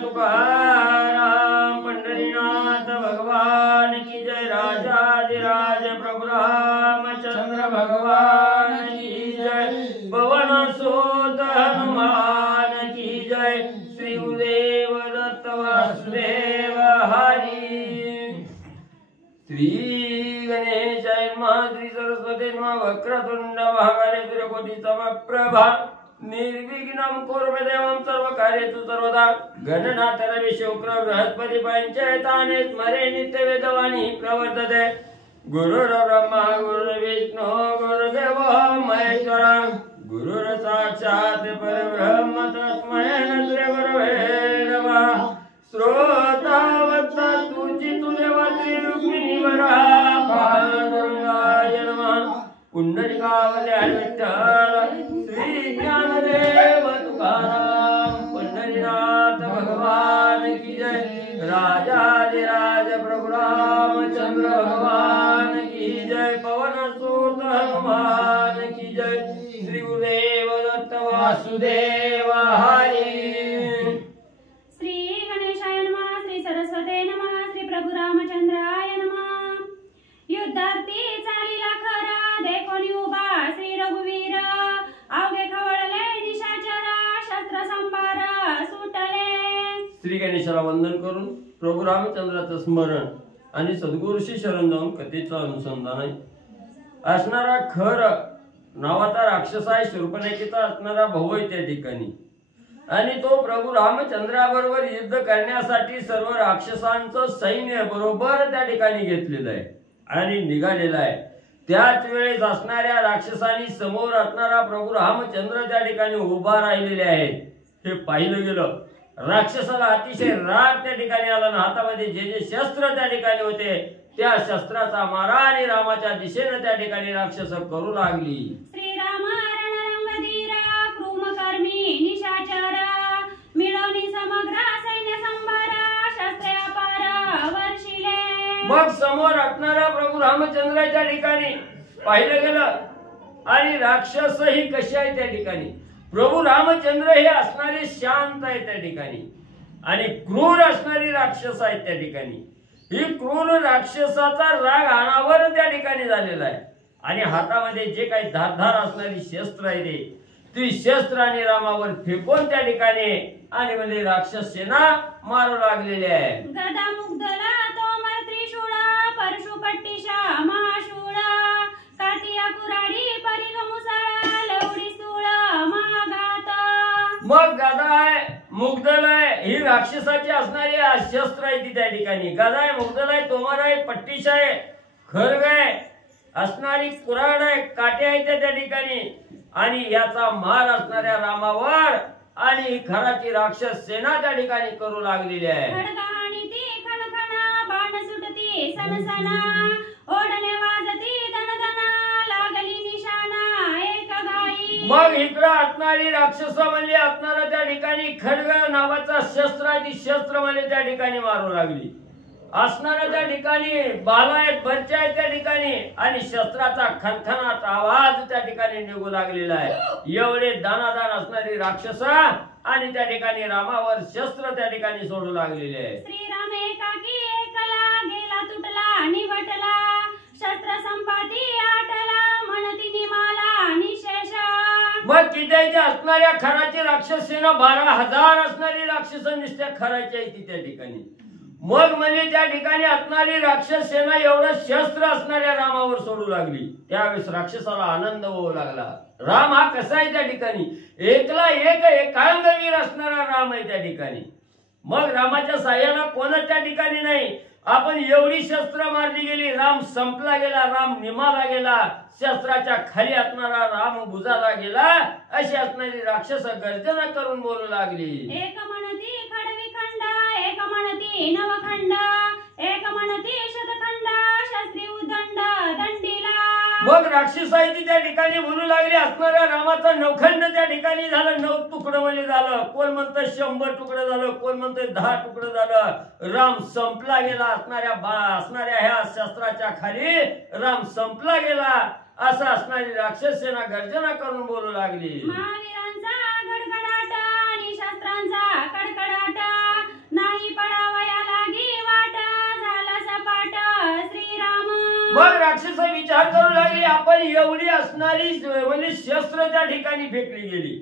तुकाराम पंढरीनाथ भगवान की जय। राजाधिराज प्रभु रामचंद्र भगवान की जय। पवन सुत हनुमान की जय। श्री गुरुदेव दत्त वासुदेव हरी। श्री गणेशाय नमः। श्री सरस्वती नमः। वक्रतुंड महाकाय सूर्यकोटि समप्रभा निर्विघ्नं कुरु मे देवं सर्वकार्येषु सर्वदा। गणनाथ रवि शुक्र बृहस्पति पंचैताने स्मरे नित्य वेदवाणी प्रवर्तते। गुरुर्ब्रह्मा गुरुर्विष्णु गुरुर्देवो महेश्वरा। गुरुर् साक्षात् परब्रह्म तस्मै श्री गुरवे नमः। श्रोतावत्ता तुझी तुझेवाची रुक्मिणी वरा पांडुरंगाय नमः। पुंडलिकावले विठ्ठल श्री ज्ञानदेव तुकाराम पंढरीनाथ भगवान की जय। राजाधिराज प्रभु रामचंद्र भगवान की जय। पवन सुत हनुमान की जय। श्री गुरुदेव दत्त वासुदेव हरी। श्री गणेशाय नमः। श्री सरस्वते नमः। श्री प्रभु रामचंद्राय नमः। युद्धार्थी चालीला खरा देखोनी उभा श्री रघुवीर। अवघे खवळले निशाचरा शस्त्र संभार सुटले। श्री गणेशाला वंदन करून प्रभु रामचंद्राचं स्मरण आणि सद्गुरूशी शरण जाऊन कथेचं अनुसंधान आहे. असणारा खर नावाचा राक्षस आहे. शूर्पणखीचा असणारा भाऊ आहे त्या ठिकाणी. आणि तो प्रभू रामचंद्राबरोबर युद्ध करण्यासाठी सर्व राक्षसांचं सैन्य बरोबर त्या ठिकाणी घेतलेलं आहे आणि निघालेला आहे. त्याच वेळेस असणाऱ्या राक्षसांनी समोर असणारा प्रभू रामचंद्र त्या ठिकाणी उभा राहिलेले आहेत. हे पाहिलं गेलं. राक्षसाला अतिशय राग त्या ठिकाणी आला ना. हातामध्ये जे जे शस्त्र त्या ठिकाणी होते त्या शस्त्राचा मारा आणि रामाच्या दिशेने त्या ठिकाणी राक्षस करू लागली. श्रीराम रणरंगधीरा कृमकर्मी निशाचरा मिळवणी समग्र सैन्य संभारा शस्त्रे अपार वर्षिले. मग समोर असणारा प्रभू रामचंद्राच्या ठिकाणी पाहिलं गेलं आणि राक्षसही कसे आहे त्या ठिकाणी. प्रभू रामचंद्र हे असणारे शांत आहे त्या ठिकाणी आणि क्रूर असणारी राक्षस आहेत त्या ठिकाणी. ही क्रूर राक्षसाचा राग अनावर त्या ठिकाणी झालेला आहे आणि हातामध्ये जे काही धारधार असणारी शस्त्र आहे ती शस्त्र आणि रामावर फेकून त्या ठिकाणी आणि म्हणजे राक्षस सेना मारू लागलेली आहे. गदा मुग्धला तोमर त्रिशूळा परशुपट्टिशा महाशूळा काटिया कुराडी परिग मुसळा लवडी सूळ महागात. मग गदा आहे मुग्धल आहे ही राक्षसाची असणारी शस्त्र आहे ती त्या ठिकाणी. गदा आहे मुग्धल आहे तोमर आहे पट्टिशा आहे खड्ग आहे असणारी कुऱ्हाड आहे काटे आहे त्या ठिकाणी आणि याचा मार असणाऱ्या रामावर आणि ही खराची राक्षस सेना त्या ठिकाणी करू लागलेली आहे. खडगाणी ती खणखणा बाण सुटती सनसना ओढणे वाजती दणदणा लागली निशाणा एक गाई. मग इकडं असणारी राक्षस म्हणजे असणारा त्या ठिकाणी खड्ग नावाचा शस्त्र आहे ती शस्त्र म्हणजे त्या ठिकाणी मारू लागली. असणाऱ्या त्या ठिकाणी बाला आहेत बर्च्या आहेत त्या ठिकाणी आणि शस्त्राचा खणखणाचा आवाज त्या ठिकाणी निघू लागलेला आहे. एवढे दानादान असणारी राक्षस आणि त्या ठिकाणी रामावर शस्त्र त्या ठिकाणी सोडू लागलेले आहे. श्रीराम एकाकी एकला गेला तुटला निवटला शस्त्र संपाती आटला म्हणती निमाला निशेषा. मग किती असणाऱ्या खराची राक्षस सेना 12,000 असणारी राक्षस नुसत्या खराची आहे ती त्या ठिकाणी. मग म्हणजे त्या ठिकाणी असणारी राक्षस सेना एवढं शस्त्र असणाऱ्या रामावर सोडू लागली. त्यावेळेस राक्षसाला आनंद होऊ लागला. राम हा कसा आहे त्या ठिकाणी एकला एक एकांगवीर असणारा राम आहे त्या ठिकाणी. मग रामाच्या साह्याला कोणच त्या ठिकाणी नाही. आपण एवढी शस्त्र मारली गेली राम संपला गेला राम निमाला गेला शस्त्राच्या खाली असणारा राम बुजाला गेला अशी असणारी राक्षस गर्जना करून बोलू लागली. एक म्हणती खडविखंड एक म्हणती नवखंड एक म्हणती शतखंड शस्त्री उदंड दंडीला. मग राक्षसाई त्या ठिकाणी बोलू लागली. असणाऱ्या रामाचा नवखंड त्या ठिकाणी झालं 9 तुकडं म्हणजे झालं. कोण म्हणतं 100 तुकडं झालं कोण म्हणतं 10 तुकडं झालं. राम संपला गेला असणाऱ्या ह्या शस्त्राच्या खाली राम संपला गेला असं असणारी राक्षस सेना गर्जना करून बोलू लागली. महावीरांचा गडगडाट आणि शस्त्रांचा कडकडाट मग राक्षस विचार करू लागले, आपण एवढी असणारी म्हणजे शस्त्र त्या ठिकाणी फेकली गेली,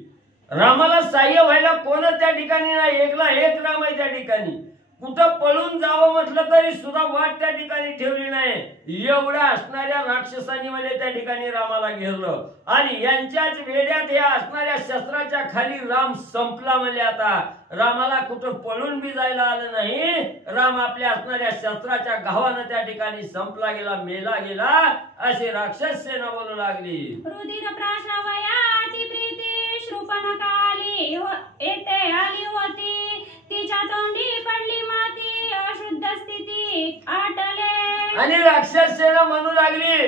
रामाला सहाय्य व्हायला कोणच त्या ठिकाणी नाही, एकला एक राम आहे त्या ठिकाणी, कुठं पळून जावं म्हटलं तरी सुद्धा वाट त्या ठिकाणी ठेवली नाही। एवढ्या असणाऱ्या राक्षसांनी म्हणजे त्या ठिकाणी रामाला घेरलं आणि यांच्याच वेड्यात या असणाऱ्या शस्त्राच्या खाली राम संपला। म्हणजे आता रामाला कुठं पळून बी जायला आलं नाही, राम आपल्या असणाऱ्या शस्त्राच्या घावानं त्या ठिकाणी संपला गेला, मेला गेला, असे राक्षस सेना बोलू लागली। रुधिर प्राशवयाती प्रीती शृपणकाली येथे आली होती, तिच्या तोंडी पडली माती, अशुद्ध स्थिती आटले। आणि राक्षस सेना म्हणू लागली,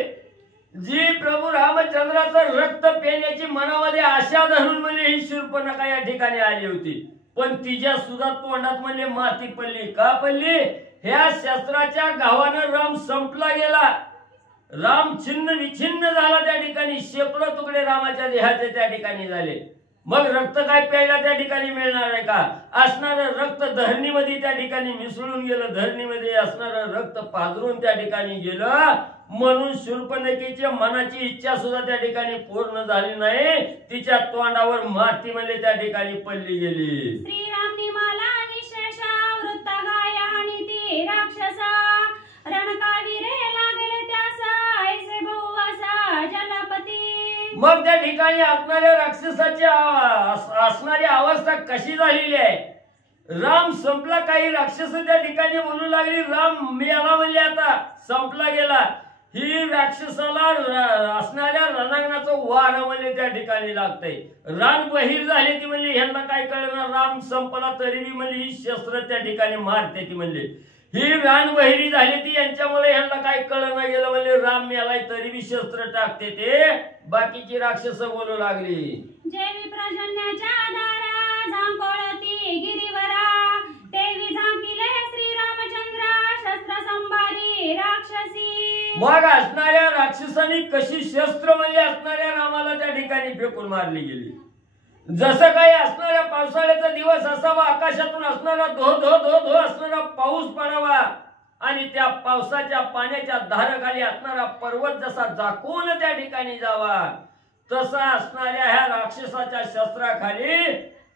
जी प्रभू रामचंद्राचं रक्त पिण्याची मनामध्ये आशा धरून म्हणजे ही शूर्पणखा या ठिकाणी आली होती, पण तिच्या सुद्धा तोंडात म्हणजे माती पडली। का पडली? ह्या शस्त्राच्या घावानं राम संपला गेला, राम छिन्न विछिन्न झाला त्या ठिकाणी, शेकडो तुकडे रामाच्या देहाचे त्या ठिकाणी झाले। मग रक्त काय प्यायला त्या ठिकाणी मिळणार आहे का? असणारं रक्त धरणीमध्ये त्या ठिकाणी मिसळून गेलं, धरणीमध्ये असणारं रक्त पाझरून त्या ठिकाणी गेलं, म्हणून शूर्पणखेच्या मनाची इच्छा सुद्धा त्या ठिकाणी पूर्ण झाली नाही, तिच्या तोंडावर माती म्हणजे त्या ठिकाणी पडली गेली। श्रीराम निमाला निशेष वृत्त गाया आणि ती राक्षसा, रणकावीरे लागले त्यासा, ऐसे बहुवासा जलपती। मग त्या ठिकाणी असणाऱ्या राक्षसाची असणारी अवस्था कशी झालेली आहे? राम संपला, काही राक्षस त्या ठिकाणी म्हणू लागली राम मेला म्हणजे आता संपला गेला, ही राक्षसाला असणाऱ्या रणांगणाचं वार म्हणजे त्या ठिकाणी लागतंय, रान बहीर झाले ती म्हणजे ह्यांना काय कळणार, राम संपला तरी बी म्हणजे ही शस्त्र त्या ठिकाणी मारते ती, म्हणजे ही रान बहिरी झाली ती, यांच्यामुळे ह्यांना काय कळना गेलं म्हणजे राम मेलाय तरी बी शस्त्र टाकते ते। बाकीची राक्षस बोलू लागली, जेवी प्रजन्याच्या दारा झांकोळती गिरीवरा, तेवी झांकिले श्रीरामचंद्र शस्त्र संभारी राक्षसी। मग असणाऱ्या राक्षसांनी कशी शस्त्र म्हणजे असणाऱ्या रामाला त्या ठिकाणी फेकून मारली गेली। जसं काही असणाऱ्या पावसाळ्याचा दिवस असावा, आकाशातून असणारा धो धो धो धो असणारा पाऊस पडावा आणि त्या पावसाच्या पाण्याच्या धाराखाली असणारा पर्वत जसा झाकून त्या ठिकाणी जावा, तसा असणाऱ्या ह्या राक्षसाच्या शस्त्राखाली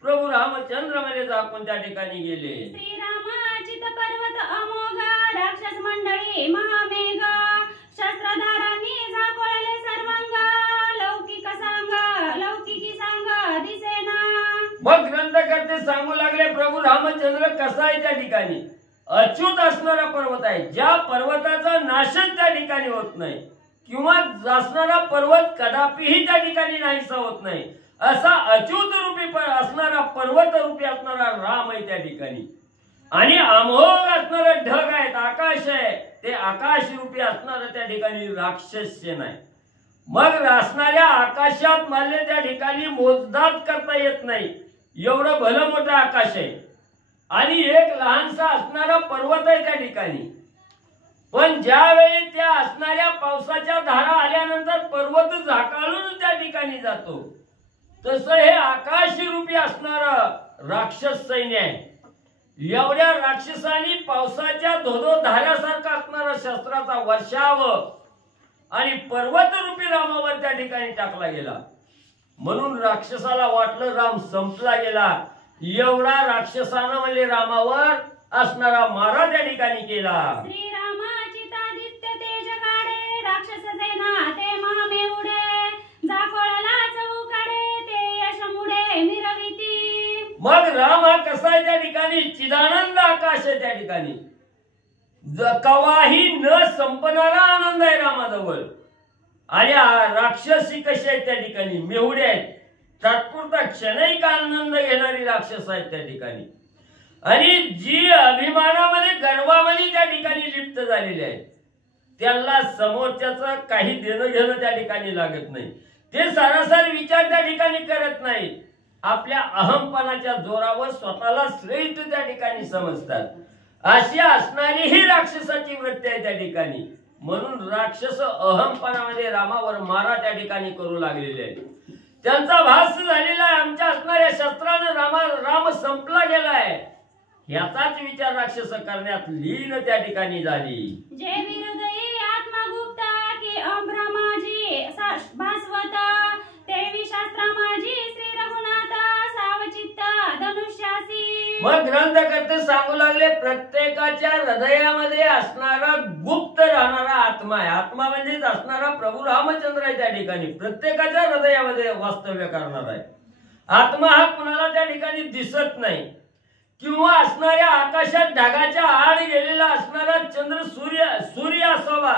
प्रभू रामचंद्र मध्ये झाकून त्या ठिकाणी गेले। श्रीरामाचित पर्वत अमोघ, राक्षस मंडळी महामेघ, शस्त्रधारांनी झाकोळले सर्वांग, लौकिक सांग लौकिकी सांग दिसेना। मग ग्रंथकर्ते सांगू लागले, प्रभू रामचंद्र कसा आहे त्या ठिकाणी? अच्युत असणारा पर्वत आहे, ज्या पर्वताचा नाशच त्या ठिकाणी होत नाही किंवा असणारा पर्वत कदापिही त्या ठिकाणी नाहीसा होत नाही, असा अच्युत रूपी असणारा पर्वत रूपी असणारा राम आहे त्या ठिकाणी। आणि अमोघ असणारे ढग आहेत, आकाश आहे, ते आकाश रूपी असणारं त्या ठिकाणी राक्षस सेना आहे। मग असणाऱ्या आकाशात मारले त्या ठिकाणी मोजदाद करता येत नाही, एवढं भलं मोठं आकाश आहे आणि एक लहानसा असणारा पर्वत आहे त्या ठिकाणी, पण ज्यावेळी त्या असणाऱ्या पावसाच्या धारा आल्यानंतर पर्वत झाकाळून त्या ठिकाणी जातो, तसं हे आकाश रूपी असणारं राक्षस सैन्य आहे। एवढ्या राक्षसांनी पावसाच्या धोधो धाऱ्यासारखा असणारा शस्त्राचा वर्षाव आणि पर्वत रूपी रामावर त्या ठिकाणी टाकला गेला, म्हणून राक्षसाला वाटलं राम संपला गेला। एवढा राक्षसानं म्हणजे रामावर असणारा मारा त्या ठिकाणी केला। श्रीरामाचितादित्य तेज काढे, राक्षस सेना ते महामेवढे, झाकोळला चौकडे ते यशमुडे मिरविती। मग राम हा कसा आहे त्या ठिकाणी? चिदानंद आकाश आहे त्या ठिकाणी, कवाही न संपणारा आनंद आहे रामाजवळ। आणि राक्षसी कशी आहेत त्या ठिकाणी? मेहुडे आहेत, तात्पुरता क्षणिक आनंद घेणारी राक्षस आहेत त्या ठिकाणी, आणि जी अभिमानामध्ये गर्वामध्ये त्या ठिकाणी लिप्त झालेली आहे, त्यांना समोरच्याचं काही देणं घेणं त्या ठिकाणी लागत नाही, ते सारासार विचार त्या ठिकाणी करत नाही, आपल्या अहंपणाच्या जोरावर स्वतःला श्रेष्ठ त्या ठिकाणी समजतात। अशी असणारी ही राक्षसाची वृत्ती आहे त्या ठिकाणी, म्हणून राक्षस अहंपणामध्ये रामावर मारा त्या ठिकाणी करू लागलेले आहेत। त्यांचा भास झालेला आहे, आमच्या असणाऱ्या शस्त्राने राम संपला गेलाय, याचाच विचार राक्षस करण्यात लीन त्या ठिकाणी झाली। जे विहृदयी आत्मा गुप्त की अब्रमाजी भास्वत तेवी शास्त्र माझी श्री रघुनाथ सावचित्त धनुष्यासी। मग ग्रंथकर्ते सांगू लागले प्रत्येकाच्या हृदयामध्ये असणारा गुप्त राहणारा आत्मा आहे। आत्मा म्हणजेच असणारा प्रभू रामचंद्र आहे त्या ठिकाणी, प्रत्येकाच्या हृदयामध्ये वास्तव्य करणार आहे। आत्मा हा कुणाला त्या ठिकाणी दिसत नाही, किंवा असणाऱ्या आकाशात ढगाच्या आड गेलेला असणारा चंद्र सूर्य असावा,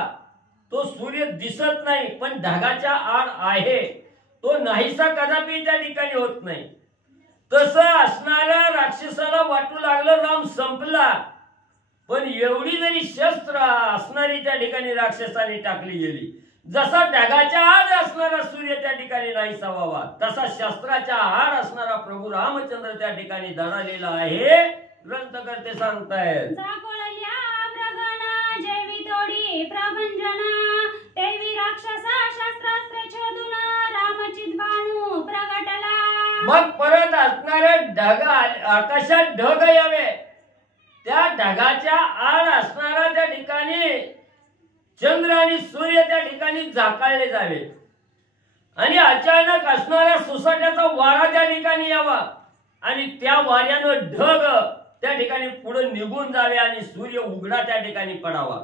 तो सूर्य दिसत नाही पण ढगाच्या आड आहे, तो नाहीसा कदापि त्या ठिकाणी होत नाही। तसं असणाऱ्या राक्षसाला वाटू लागलं राम संपला, पण एवढी जरी शस्त्र असणारी त्या ठिकाणी राक्षसाने टाकली गेली, जसा ढगाच्या आड असणारा सूर्य त्या ठिकाणी नाहीसा व्हावा, तसा शस्त्राच्या आड असणारा प्रभू रामचंद्र त्या ठिकाणी दडालेला आहे। ग्रंथकर्ते सांगतायत जाकोळल्या प्रगणा जैवी तोडी प्रभंजना तेवी राक्षसा शस्त्रास्त्र छेदून रामचित भानू प्रगटला। मग परत असणारे ढग आकाशात ढग यावे, त्या ढगाच्या आड असणारा त्या ठिकाणी चंद्र आणि सूर्य त्या ठिकाणी झाकाळले जावे, आणि अचानक असणारा सुसाट्याचा वारा त्या ठिकाणी यावा, आणि त्या वाऱ्यानं ढग त्या ठिकाणी पुढे निघून जावे आणि सूर्य उघडा त्या ठिकाणी पडावा।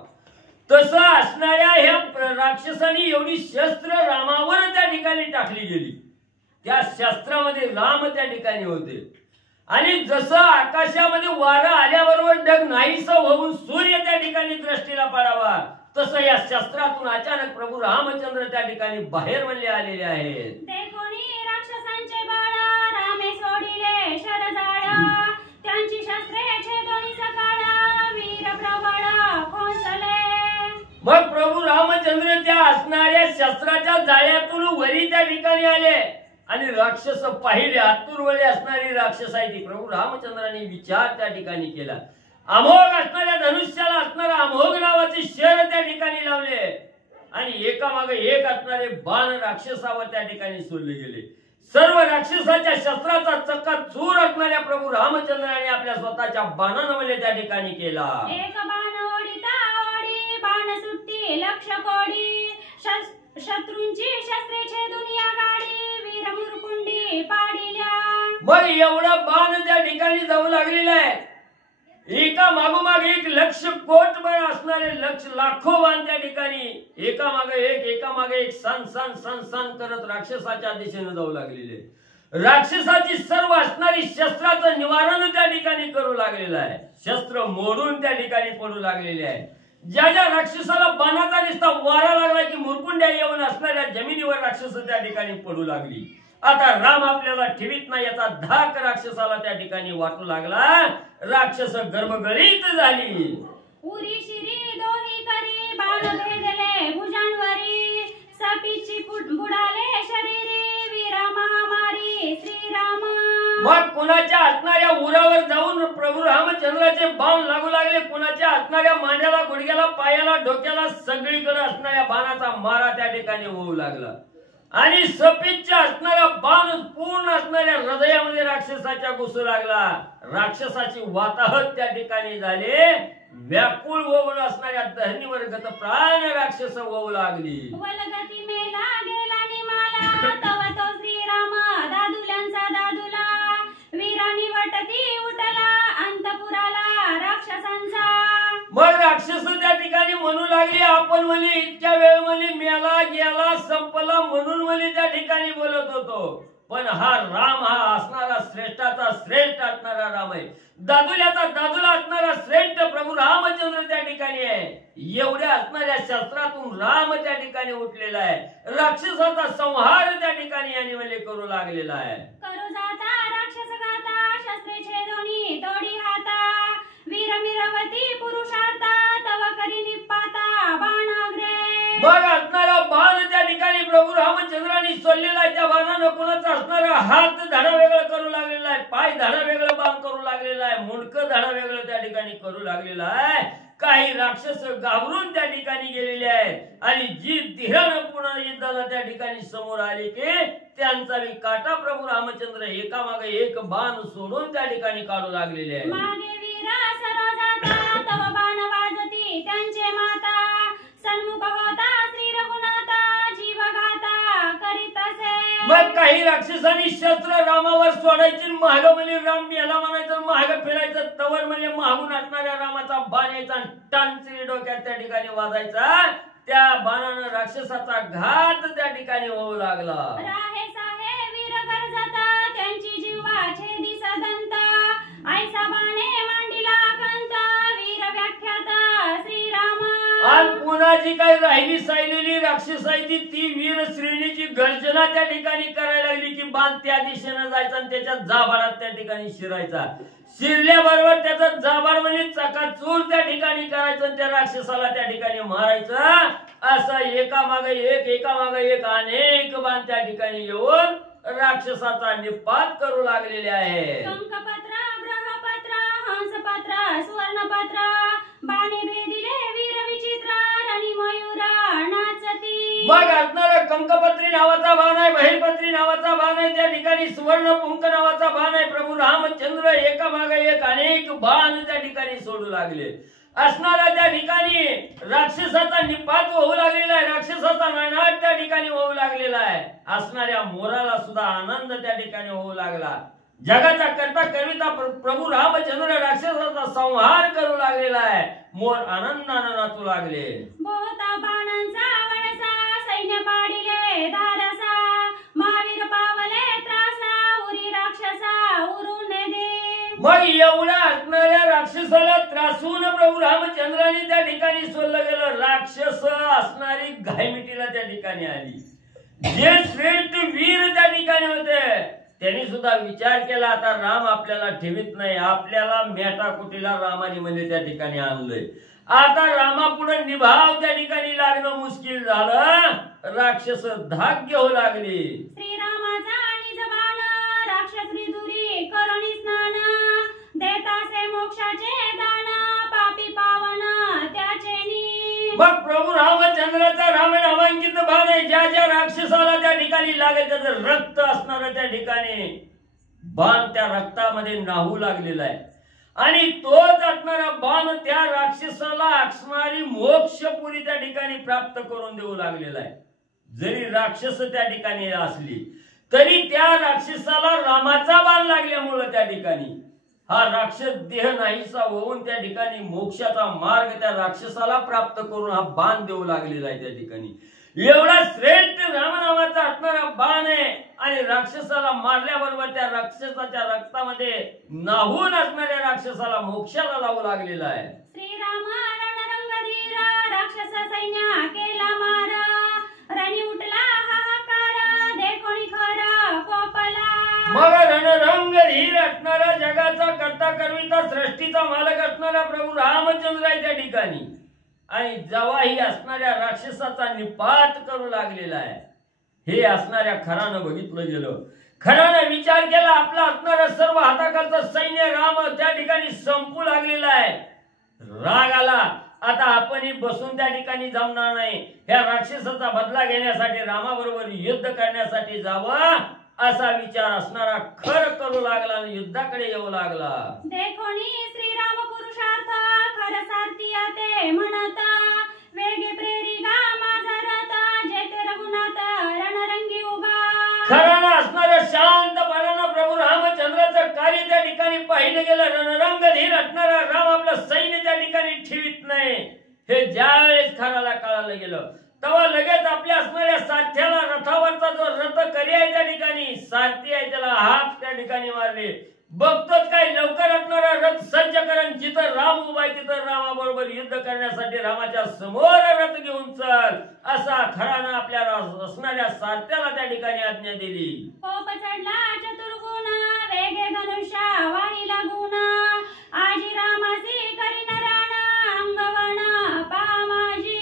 तसं असणाऱ्या ह्या राक्षसाने एवढी शस्त्र रामावर त्या ठिकाणी टाकली गेली, त्या शस्त्रामध्ये राम त्या ठिकाणी होते, आणि जसं आकाशामध्ये वारा आल्याबरोबर ढग नाहीसं होऊन सूर्य त्या ठिकाणी दृष्टीला पडावा, तसं या शस्त्रातून अचानक प्रभू रामचंद्र त्या ठिकाणी बाहेर म्हणले आलेले आहेत। ते कोणी राक्षसांचे बाळ रामे सोडिले शरजाळ त्यांची शस्त्रे छेदोनी सकाळ वीर प्रबळ खोसले। मग प्रभू रामचंद्र त्या असणाऱ्या शस्त्राच्या जाळ्यातून वरी त्या ठिकाणी आले, आणि राक्षस पाहिले, आतुरवळी असणारी राक्षस आहे ती। प्रभू रामचंद्रांनी विचार त्या ठिकाणी केला, अमोघ असणाऱ्या धनुष्याला असणारा अमोघ नावाचे शर त्या ठिकाणी लावले, आणि एकामागे एक असणारे बाण राक्षसावर त्या ठिकाणी सोडले गेले। सर्व राक्षसाच्या शस्त्राचा चक्काचूर असणाऱ्या प्रभू रामचंद्राने आपल्या स्वतःच्या बाणाने मला त्या ठिकाणी केला। एक बाण ओढिता ओढी बाण सुट्टी लक्ष कोडी शत्रूंची शस्त्रे छेदून या गाडी वीर मुरकुंडी पाडिल्या। मग एवढा बाण त्या ठिकाणी जाऊ लागलेला आहे, एका मागोमाग एक लक्ष कोटभर असणारे लाखो बाण त्या ठिकाणी एकामागे एक सन सन सन सन करत राक्षसाच्या दिशेने जाऊ लागलेले। राक्षसाची सर्व असणारी शस्त्राचं निवारण त्या ठिकाणी करू लागलेलं आहे, शस्त्र मोडून त्या ठिकाणी पडू लागलेले आहे। ज्या ज्या राक्षसाला बाणाचा निस्ता वारा लागला की मुरकुंड्या येऊन असणाऱ्या जमिनीवर राक्षस त्या ठिकाणी पडू लागली। आता राम आपल्याला ठेवीत नाही याचा धाक राक्षसाला त्या ठिकाणी वाटू लागला, राक्षस गर्भगळीत झाली। उरी शिरी दोही करी बाण भेदले भुजांवरी सपीची बुडाले शरीरी वीरा महामारी श्रीराम। मग कुणाच्या असणाऱ्या उरावर जाऊन प्रभू रामचंद्राचे बाण लागू लागले, कुणाच्या असणाऱ्या मांड्याला गुडघ्याला पायाला डोक्याला सगळीकडे असणाऱ्या बाणाचा मारा त्या ठिकाणी होऊ लागला, आणि सपीच्या असणारा बाण पूर्ण असणाऱ्या हृदयामध्ये राक्षसाच्या घुसू लागला। राक्षसाची वाताहत त्या ठिकाणी झाले, व्याकुळ होऊन असणाऱ्या धरणीवर गत प्राण राक्षस होऊ लागली। वलगती मेला गेला निमाला तव तो श्रीराम दादुल्यांचा दादुला वीरानी वटती उठला अंतपुराला राक्षसांचा। मग राक्षस त्या ठिकाणी म्हणू लागले, आपण म्हणे इतक्या वेळ म्हणे मेला गेला संपला म्हणून म्हणे त्या ठिकाणी बोलत होतो, पण हा राम हा असणारा श्रेष्ठाचा श्रेष्ठ असणारा राम आहे, दादुल्याचा दादुला असणारा श्रेष्ठ प्रभू रामचंद्र त्या ठिकाणी आहे। एवढ्या असणाऱ्या शस्त्रातून राम त्या ठिकाणी उठलेला आहे, राक्षसाचा संहार त्या ठिकाणी यांनी मला करू लागलेला आहे। करू जाता राक्षस गाता शस्त्रे छेदोनी तोडी हाता वीर मिरवती पुरुषार्था तव करी निपाता बाणाग्रे। मग असणारा बाण त्या ठिकाणी प्रभू रामचंद्रांनी सोडलेला आहे, त्या बाणानं कुणाचा असणारा हात धडा वेगळं करू लागलेला आहे, पाय धडा वेगळं बाण करू लागलेला आहे, मुंडकं धडा वेगळं त्या ठिकाणी करू लागलेला आहे। काही राक्षस घाबरून त्या ठिकाणी गेलेले आहेत, आणि जी धीरानं पुन्हा युद्धाला त्या ठिकाणी समोर आले की त्यांचा काटा प्रभू रामचंद्र एकामागे एक बाण सोडून त्या ठिकाणी काढू लागलेले आहे। मागे वीरा सर्व जाता तव बाण वाजती त्यांचे माता सन्मुख होता मग काही राक्षसांनी शस्त्र रामावर सोडायची, महाग म्हणजे राम याला म्हणायचं, महाग फिरायचं, तवर म्हणजे मागून असणाऱ्या रामाचा बाण यायचा आणि टांचरी डोक्यात त्या ठिकाणी वाजायचा. त्या बाणानं राक्षसाचा घात त्या ठिकाणी होऊ लागला. राहे साहे वीर गरजता त्यांची जीवाचे दिसदंत ऐसा बाणे मांडिला कंत वीर व्याख्याता श्रीराम. आणि पुन्हा जी काही राहिली सायलेली राक्षसाची ती वीर श्रेणीची गर्जना त्या ठिकाणी करायला लागली की बाण त्या दिशेनं जायचा आणि त्याच्या जाबाडात त्या ठिकाणी शिरायचा. शिरल्याबरोबर त्याचा जाबाड म्हणजे चकाचूर त्या ठिकाणी करायचं आणि त्या राक्षसाला त्या ठिकाणी मारायचं. असं एकामागे एक अनेक बाण त्या ठिकाणी येऊन राक्षसाचा निपात करू लागलेले आहे. कंकपत्र ग्रहपत्र हंसपत्र सुवर्णपत्र बाणे भेदिले वीर विचित्र रणी मयूर नाचती. मग असणारा कंकपत्री नावाचा बाण आहे, बहिरपत्री नावाचा बाण आहे, त्या ठिकाणी सुवर्ण पुंक नावाचा बाण आहे. प्रभू रामचंद्र एकामागे एक अनेक बाण त्या ठिकाणी सोडू लागले. असणारा त्या ठिकाणी राक्षसाचा निपात होऊ लागलेला आहे, राक्षसाचा नायनाट त्या ठिकाणी होऊ लागलेला आहे. असणाऱ्या मोराला सुद्धा आनंद त्या ठिकाणी होऊ लागला. जगाचा करता कविता प्रभू रामचंद्र राक्षसाचा संहार करू लागलेला आहे. मोर आनंदानं नाचू लागले. बोता बाणांचा वळसा सैन्य पाडिले धारसा महावीर पावले त्रासा उरी राक्षसा उरून दे. मग एवढ्या असणाऱ्या राक्षसाला त्रासून प्रभू रामचंद्रांनी त्या ठिकाणी सोडलं गेलं. राक्षस असणारी घायमिटीला त्या ठिकाणी आली. जे श्रेष्ठ वीर त्या ठिकाणी होते त्यांनी सुद्धा विचार केला आता राम आपल्याला ठेवीत नाही, आपल्याला मेटाकुटीला रामाने म्हणजे त्या ठिकाणी आणलंय. आता रामापुढे निभाव त्या ठिकाणी लागणं मुश्किल झालं. राक्षस धाक घेऊ लागली. श्रीरामाचा निज बाण राक्षस दुरी करुणी स्नान देतासे मोक्षाचे दान पापी पावन त्याचे. मग प्रभू रामचंद्राचा राम नामांकित बाण आहे. ज्या ज्या राक्षसाला त्या ठिकाणी लागेल त्याचं रक्त असणार त्या ठिकाणी बाण त्या रक्तामध्ये नाहू लागलेला आहे. आणि तोच असणारा बाण त्या राक्षसाला असणारी मोक्षपुरी त्या ठिकाणी प्राप्त करून देऊ लागलेला आहे. जरी राक्षस त्या ठिकाणी असली तरी त्या राक्षसाला रामाचा बाण लागल्यामुळे त्या ठिकाणी हा राक्षस देह नाहीसा होऊन त्या ठिकाणी मोक्षाचा मार्ग त्या राक्षसाला प्राप्त करून हा बाण देऊ लागलेला आहे. त्या ठिकाणी एवढा श्रेष्ठ रामनामाचा असणारा बाण आहे आणि राक्षसाला मारल्याबरोबर त्या राक्षसाच्या रक्तामध्ये नाहून असणाऱ्या राक्षसाला मोक्षाला लावू लागलेला आहे. श्रीराम रणरंगधीर राक्षस सैन्य केला मार रणी उठला हाहाकार देखोणी खर कोपला. मग रणरंगधीर असणारा जगाचा करता करविता सृष्टीचा मालक असणारा प्रभू रामचंद्र आहे त्या ठिकाणी. आणि जेव्हा ही असणाऱ्या राक्षसाचा निपात करू लागलेला आहे हे असणाऱ्या खरानं बघितलं गेलं. खरानं विचार केला आपला असणारा सर्व हाताखालचं सैन्य राम त्या ठिकाणी संपू लागलेला आहे. राग आला. आता आपणही बसून त्या ठिकाणी जमणार नाही. ह्या राक्षसाचा बदला घेण्यासाठी रामाबरोबर युद्ध करण्यासाठी जावं असा विचार असणारा खर करू लागला आणि युद्धाकडे येऊ लागला. देखोनी श्रीराम पुरुषार्थ खर सारथिया ते म्हणत वेगे प्रेरी गा माझा रथ जेते रघुनाथ रणरंगी उभा. खरानं असणारं शांतपणानं प्रभू रामचंद्राचं कार्य त्या ठिकाणी पाहिलं गेलं. रणरंगधीर असणारा राम आपलं सैन्य त्या ठिकाणी ठेवीत नाही हे ज्यावेळेस खराला कळालं गेलं तेव्हा लगेच आपल्या असणाऱ्या सारथ्याला रथावरचा जो रथकरी आहे त्या ठिकाणी सारथी आहे त्याला हात त्या ठिकाणी मारले. बघतोच काय लवकर असणारा रथ सज्ज करून जिथं राम उभा आहे तिथं रामाबरोबर युद्ध करण्यासाठी रामाच्या समोर रथ घेऊन चल असा खरानं आपल्या असणाऱ्या सारथ्याला त्या ठिकाणी आज्ञा दिली. पोप चढला चतुर्गुण वेगे धनुष्या वाही लागून आजी रामासी करीन रण अंगवण पामाजी.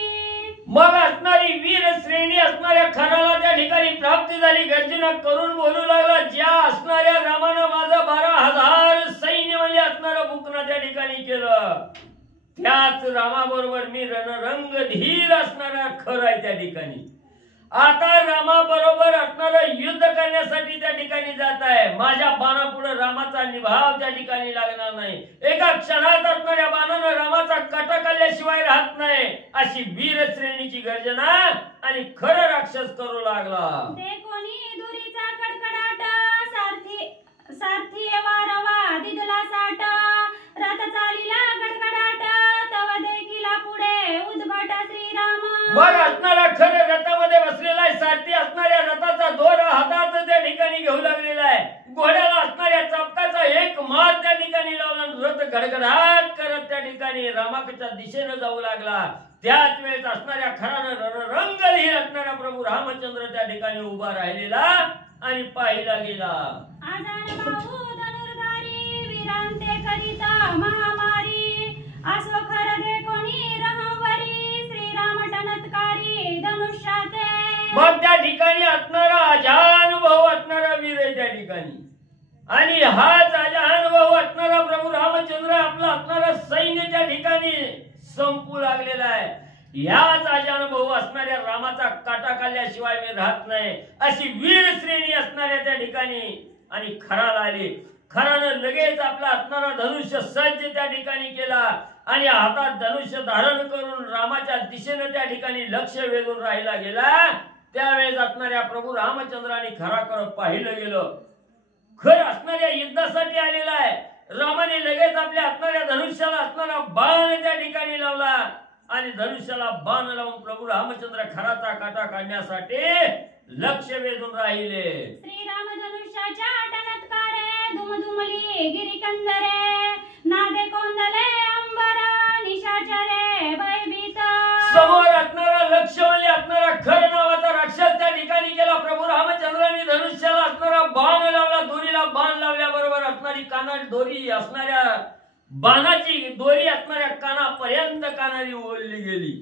मग असणारी वीर श्रेणी असणाऱ्या खराला त्या ठिकाणी प्राप्ती झाली. गर्जना करून बोलू लागला ज्या असणाऱ्या रामानं माझं 12,000 सैन्य म्हणजे असणारं बुकना त्या ठिकाणी केलं त्याच रामाबरोबर मी रणरंगधीर असणारा खर आहे त्या ठिकाणी. आता रामाबरोबर असणारं युद्ध करण्यासाठी त्या ठिकाणी जात आहे. माझ्या बाणापुढे रामाचा निभाव त्या ठिकाणी लागणार नाही. एका क्षणात असणाऱ्या बाणानं रामाचा कट काढल्याशिवाय राहत नाही अशी वीर श्रेणीची गर्जना आणि खरं राक्षस करू लागला. देखोनी दुरीचा मग असणारा खरं रथामध्ये बसलेला आहे, सारथी असणाऱ्या रथाचा दोर हातात त्या ठिकाणी घेऊ लागलेला आहे. घोड्याला असणाऱ्या चाबकाचा एक मार त्या ठिकाणी लावला, रथ गडगडाट करत त्या ठिकाणी रामाकडच्या दिशेने जाऊ लागला. त्याच वेळेस असणाऱ्या खरानं रणरंगही असणारा प्रभू रामचंद्र त्या ठिकाणी उभा राहिलेला आणि पाहिला गेला. आजान भाऊ धनुर्धारी वीरांते करिता महामारी, आसो खर दे कोणी रहवरी, श्रीराम टनत्कारी धनुष्याते. मग त्या ठिकाणी असणारा अजानुभव असणारा वीर आहे त्या ठिकाणी, आणि हाच अजानुभव असणारा प्रभू रामचंद्र आपला असणारा सैन्य त्या ठिकाणी संपू लागलेला आहे. याच अजानुभव असणाऱ्या रामाचा काटा काढल्याशिवाय मी राहत नाही अशी वीर श्रेणी असणाऱ्या त्या ठिकाणी आणि खराला आली. खरानं लगेच आपला असणारा धनुष्य सज्ज त्या ठिकाणी केला आणि हातात धनुष्य धारण करून रामाच्या दिशेने त्या ठिकाणी लक्ष वेधून राहिला गेला. त्यावेळेस असणाऱ्या प्रभू रामचंद्राने खराकडे पाहिलं गेलं. खर असणाऱ्या युद्धासाठी आलेला आहे. रामाने लगेच आपल्या असणाऱ्या धनुष्याला असणारा बाण त्या ठिकाणी लावला आणि धनुष्याला बाण लावून प्रभू रामचंद्र खराचा काटा काढण्यासाठी लक्ष वेधून राहिले. श्रीराम धनुष्याच्या टनत्कारे धुमधुमली गिरिकंदरे, नादे कोंदले अंबर निशाचरे भयभीत. समोर असणारा लक्ष्मण असणारा खर नावाचा राक्षस त्या ठिकाणी गेला. प्रभू रामचंद्राने धनुष्याला असणारा बाण लावला. दोरीला बाण लावल्याबरोबर असणारी कानाची दोरी असणाऱ्या बाणाची दोरी असणाऱ्या कानापर्यंत कानारी ओढली गेली.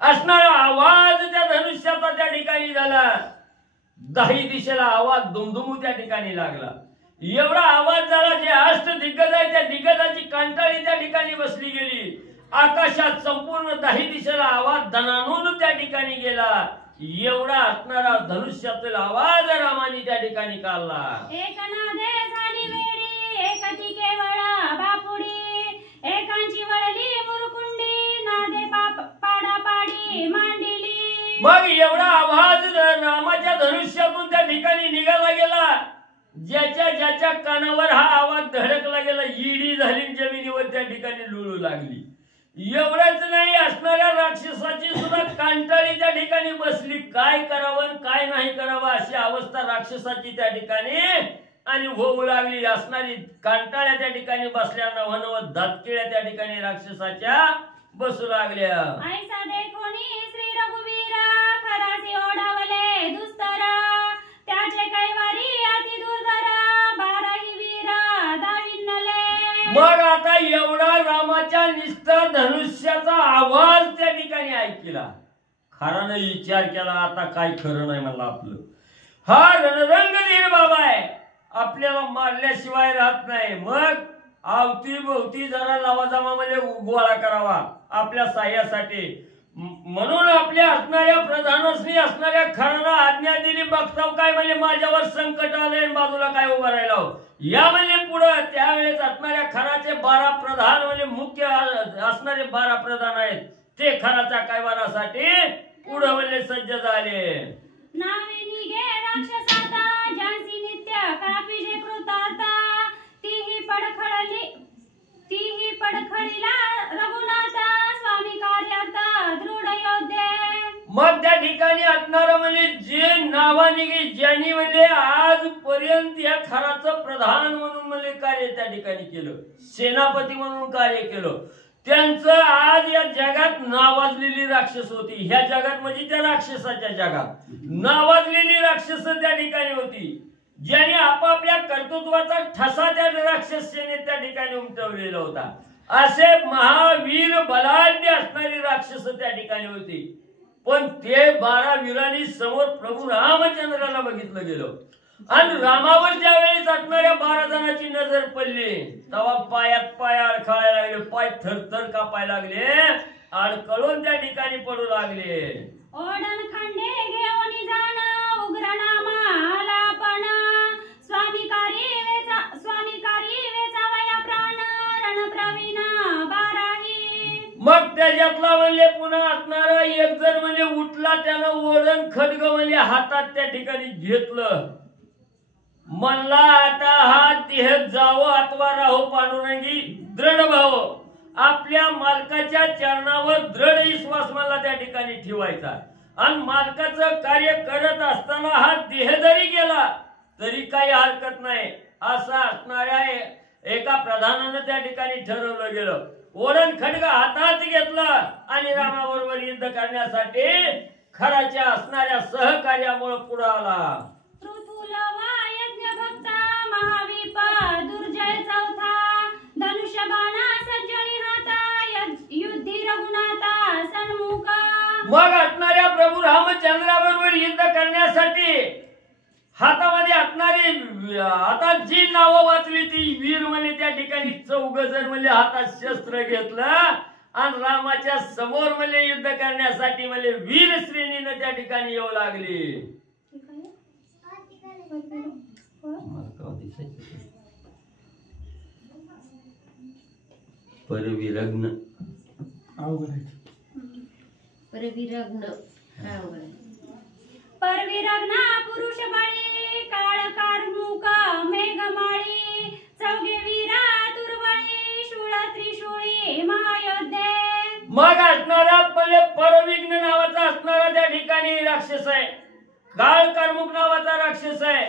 असणारा आवाज त्या धनुष्याचा त्या ठिकाणी झाला. दाही दिशेला आवाज दुमदुमू त्या ठिकाणी लागला. एवढा आवाज झाला, जे अष्ट दिग्गज आहे त्या दिग्गजाची कांटाळी त्या ठिकाणी बसली गेली. आकाशात संपूर्ण दाही दिशेला आवाज दणानून त्या ठिकाणी गेला. एवढा असणारा धनुष्यातील आवाज रामाने त्या ठिकाणी काढला. एक नादे झाली वेडी, एकटी केवळ बापुडी, एकांची वळली मुरकुंडी, नादे पाडा पाडी मांडिली. मग एवढा आवाज रामाच्या धनुष्यातून त्या ठिकाणी निघाला गेला. ज्याच्या ज्याच्या कानावर हा आवाज धडकला गेला, इडी झाली जमिनीवर त्या ठिकाणी लुळू लागली. एवढंच नाही, असणाऱ्या राक्षसाची सुद्धा कांटाळी त्या ठिकाणी बसली. काय करावं काय नाही करावं अशी अवस्था राक्षसाची त्या ठिकाणी आणि होऊ लागली. असणारी कांटाळ्या त्या ठिकाणी बसल्या, नवनवत दातकिळ्या त्या ठिकाणी राक्षसाच्या बसू लागल्या. ऐसा देखोनी श्री रघुवीरा, खरासी ओढावले दुस्तरा, त्याचे कैवारी अति दुर्धरा, बाराही वीरा दाविन्नले. मग आता एवढा रामाच्या निस्तर धनुष्याचा आवाज त्या ठिकाणी ऐकला. खरानं विचार केला, आता काय खरं नाही म्हणलं आपलं. हा रणरंगधीर बाबा आहे, आपल्याला मारल्याशिवाय राहत नाही. मग आवती भोवती जरा लवाजमामध्ये गोळा करावा आपल्या साह्यासाठी. म्हणून आपल्या असणाऱ्या प्रधानश्री असणाऱ्या खराला आज्ञा दिली. बघताव काय म्हणजे माझ्यावर संकट आले, बाजूला काय उभा राहिला या म्हणजे पुढं. त्यावेळेस असणाऱ्या खराचे 12 प्रधान म्हणजे मुख्य असणारे 12 प्रधान आहेत, ते खराच्या कैवारासाठी पुढं म्हणजे सज्ज झाले. नावे निघे राक्षसाता, ज्यांची नित्य कापिजे कृतार्था, तीही पडखळीला रघुनाथा, स्वामी कार्यार्थ दृढ योद्धे. मग त्या ठिकाणी असणारं म्हणजे जे नावाने ज्यांनी म्हणजे आजपर्यंत या खराचं प्रधान म्हणून म्हणजे कार्य त्या ठिकाणी केलं, सेनापती म्हणून कार्य केलं, त्यांचं आज या जगात नावाजलेली राक्षस होती. ह्या जगात म्हणजे त्या राक्षसाच्या जगात नावाजलेली राक्षस त्या ठिकाणी होती, ज्याने आपापल्या कर्तृत्वाचा ठसा त्या राक्षस सेनेत त्या ठिकाणी उमटवलेला होता. असे महावीर बलाढ्य असणारी राक्षस त्या ठिकाणी होती. पण ते 12 वीरांनी समोर प्रभू रामचंद्राला बघितलं गेलं आणि रामावर ज्या वेळेस असणाऱ्या 12 जणांची नजर पडली, तेव्हा पायात पाय अडखळायला लागले, पाय थरथर कापायला लागले, अडकळून त्या ठिकाणी पडू लागले. ओढण खंडे घेऊन जाण, उग्र नामा आलापण, स्वामीकारी वेचावया प्राण, रणप्रवीण बाराही. मग त्याच्यातला म्हणजे पुन्हा असणारा एक जण म्हणजे उठला, त्यानं ओढण खड्ग म्हणजे हातात त्या ठिकाणी घेतलं. म्हणला आता हा देह जावं अथवा राहो पांडुरंगी दृढ भाव. आपल्या मालकाच्या चरणावर दृढ विश्वास मला त्या ठिकाणी ठेवायचा आणि मालकाचं कार्य करत असताना हा देह जरी गेला तरी काही हरकत नाही असं असणाऱ्या एका प्रधानानं त्या ठिकाणी ठरवलं गेलं. ओढण खड्ग हातात घेतलं आणि रामाबरोबर युद्ध करण्यासाठी खराच्या असणाऱ्या सहकार्यामुळे पुढे आला. पृथुलवा यज्ञभक्ता महावीप दुर्जय चौथा धनुष्यबाणा सज्जनी हाता युद्धी रघुनाथा सन्मुख. मग असणाऱ्या प्रभू रामचंद्राबरोबर युद्ध करण्यासाठी हातामध्ये असणारी आता जी नावं वाचली ती वीर म्हणजे त्या ठिकाणी 14 जण म्हणजे हातात शस्त्र घेतलं आणि रामाच्या समोर म्हणजे युद्ध करण्यासाठी म्हणजे वीर श्रेणीने त्या ठिकाणी येऊ लागली. परविरग्न परविरग्न पुरुष बळी काळ कारमुक मेघमाळी चौघे वीरा तुर्वळी शूळ त्रिशूळी महायोद्धे. मग असणारा परविघ्न नावाचा असणारा त्या ठिकाणी राक्षस आहे. काळ कारमुक नावाचा राक्षस आहे.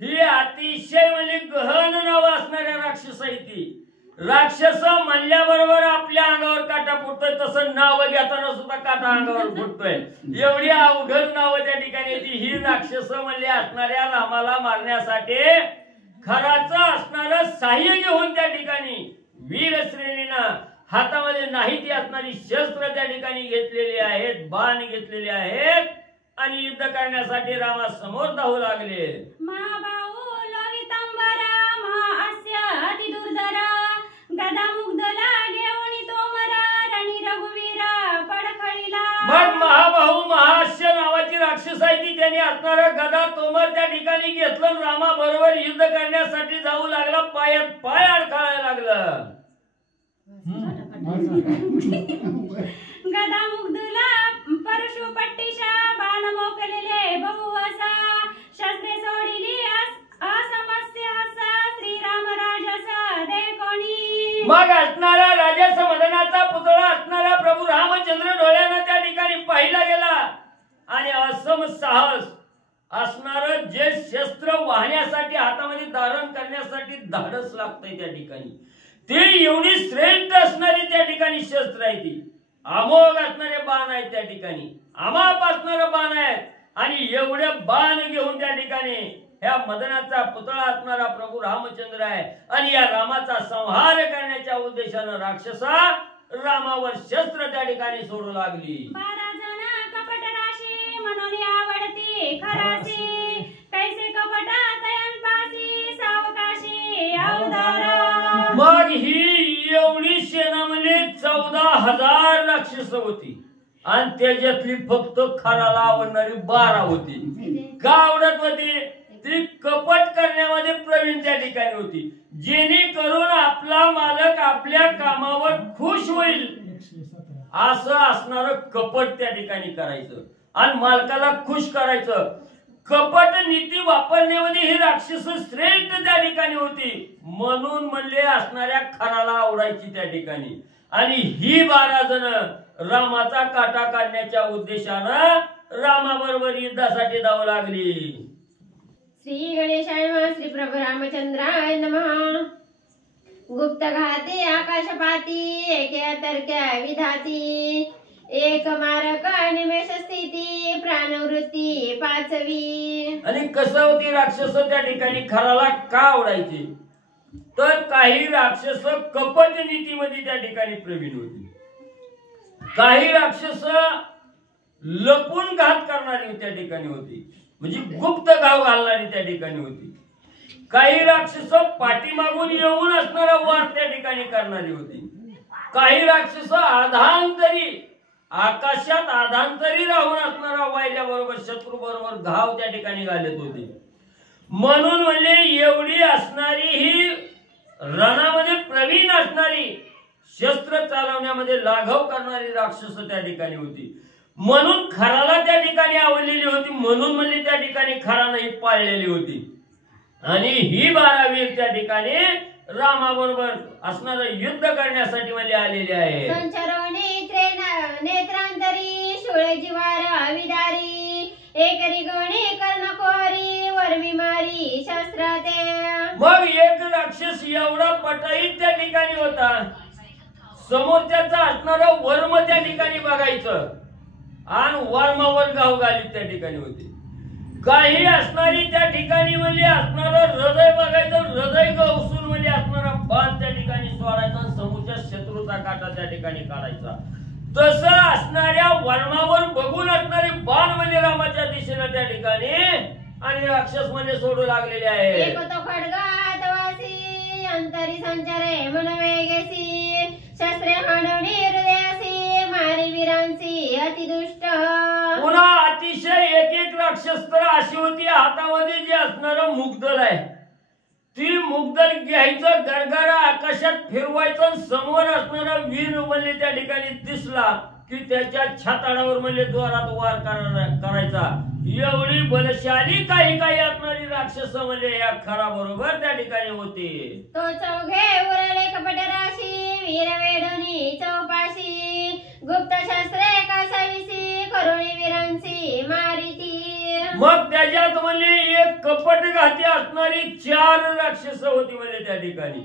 ही अतिशय म्हणजे गहन नाव असणाऱ्या राक्षस आहे. ती राक्षस म्हणल्याबरोबर आपल्या अंगावर काटा फुटतोय तसं नाव घेताना सुद्धा काटा अंगावर फुटतोय. एवढी अवघड नाव त्या ठिकाणी येते. ही राक्षस म्हणले असणाऱ्या रामाला मारण्यासाठी खराचं असणारं साह्य घेऊन त्या ठिकाणी वीर श्रेणीनं हातामध्ये नाही ती असणारी शस्त्र त्या ठिकाणी घेतलेली आहेत, बाण घेतलेले आहेत आणि युद्ध करण्यासाठी रामासमोर धावू लागले. महाबाहू लोहितांबर महास्य अति दुर्धर गदा मुग्धला घेऊन तोमर रणी रघुवीर पडखळीला. मग महाबाहू महास्य नावाची राक्षस आहे ती त्याने असणारा गदा तोमर त्या ठिकाणी घेतलं. रामा बरोबर युद्ध करण्यासाठी जाऊ लागला. पायात पाय अडकायला लागलं. गदा मुग्धला परशु पट्टीशा बाण मोकलेले बहुवसा शस्त्रे सोडिली असमस्य हसा श्रीराम राजस दे कोणी. मग असणारा राजा समदनाचा पुतळा असणारा प्रभू रामचंद्र डोळ्यानं त्या ठिकाणी पाहिला गेला आणि असम साहस असणार जे शस्त्र वाहण्यासाठी हातामध्ये धारण करण्यासाठी धाडस लागतंय त्या ठिकाणी ते एवढी श्रेष्ठ असणारी त्या ठिकाणी शस्त्र आहे. ती अमोघ असणारे बाण आहेत त्या ठिकाणी, अमाप असणारे बाण आहेत आणि एवढे बाण घेऊन त्या ठिकाणी ह्या मदनाचा पुतळा असणारा प्रभू रामचंद्र आहे आणि या रामाचा संहार करण्याच्या उद्देशानं राक्षसा रामावर शस्त्र त्या ठिकाणी सोडू लागली. 12 जण कपट राशी म्हणून आवडती खरासी कैसे कपटा तयंपासी सावकाशी अवतारा. मग ही एवढी सेना म्हणजे 14,000 राक्षस होती आणि त्याच्यातली फक्त खराला आवडणारी 12 होती. का आवडत होती? ती कपट करण्यामध्ये प्रवीण त्या ठिकाणी होती. जेणेकरून आपला मालक आपल्या कामावर खुश होईल असं असणारं कपट त्या ठिकाणी करायचं आणि मालकाला खुश करायचं. कपट नीती वापरण्यामध्ये ही राक्षस श्रेष्ठ त्या ठिकाणी होती म्हणून म्हणले असणाऱ्या खराला आवडायची त्या ठिकाणी. आणि ही 12 जण रामाचा काटा काढण्याच्या उद्देशानं रामाबरोबर युद्धासाठी धावू लागली. श्री गणेशाय नमः. श्री प्रभु रामचंद्राय नमः. गुप्त घाती आकाशपाती एके तरक्या विधाती एक मारक निमेष स्थिती प्राणवृत्ती 5वी. आणि कसं होती राक्षस त्या ठिकाणी खराला का आवडायची तर काही राक्षस कपट नीतीमध्ये त्या ठिकाणी प्रवीण होती. काही राक्षस लपून घात करणारी त्या ठिकाणी होती म्हणजे गुप्त गाव घालणारी त्या ठिकाणी होती. काही राक्षस पाठीमागून येऊन असणारा वार त्या ठिकाणी करणारी होती. काही राक्षस आधांतरी आकाशात आधांतरी राहून असणारा वायल्या बरोबर शत्रू बरोबर घाव त्या ठिकाणी घालत होते. म्हणून म्हणजे एवढी असणारी ही रणामध्ये प्रवीण असणारी शस्त्र चालवण्यामध्ये लाघव करणारी राक्षस त्या ठिकाणी होती. म्हणून खराला त्या ठिकाणी आवडलेली होती म्हणून म्हणजे त्या ठिकाणी खरानं ही पाळलेली होती. आणि ही 12 वीर त्या ठिकाणी रामाबरोबर असणारं युद्ध करण्यासाठी म्हणजे आलेले आहे. संचरो नेत्रांतरी शूळ जिवार विदारी एकरी गणी कर्णकोरी वरवी मारी शस्त्राते. मग एक राक्षस एवढा पटाईत त्या ठिकाणी होता, समोरच्याचा असणारा वर्म त्या ठिकाणी बघायचं आणि वर्मावर गाव घालीत त्या ठिकाणी होते. काही असणारी त्या ठिकाणी म्हणजे असणारं हृदय बघायचं, हृदय गवसून म्हणजे असणारा बाण त्या ठिकाणी सोडायचा आणि समोरच्या शत्रूचा काटा त्या ठिकाणी काढायचा. तसं असणाऱ्या वर्मावर बघून असणारे बाण म्हणजे रामाच्या दिशेनं त्या ठिकाणी आणि राक्षस म्हणजे सोडू लागलेले आहे. एक तो खड्गात वासी अंतरी संचारे मन वेगेसी शस्त्रे हाणवणी हृदयासी मारी वीरांसी अतिदुष्ट. पुन्हा अतिशय एक एक राक्षस तर अशी होती, हातामध्ये जे असणारं मुगदल आहे ती मुगदल घ्यायचं, गरगरा आकाशात फिरवायचं, समोर असणारा वीर म्हणजे त्या ठिकाणी दिसला की त्याच्या छाताडावर म्हणजे जोरात वार करायचा. एवढी बलशाली काही काही असणारी राक्षस म्हणजे या खरा बरोबर त्या ठिकाणी होते. तो चौघे उरले कपट राशी वीर वेडणी चौपाशी गुप्त शस्त्रे कासाविसी करुणी वीरांची मारिती. मग त्याच्यात म्हणजे एक कपट घाती असणारी 4 राक्षस होती म्हणजे त्या ठिकाणी.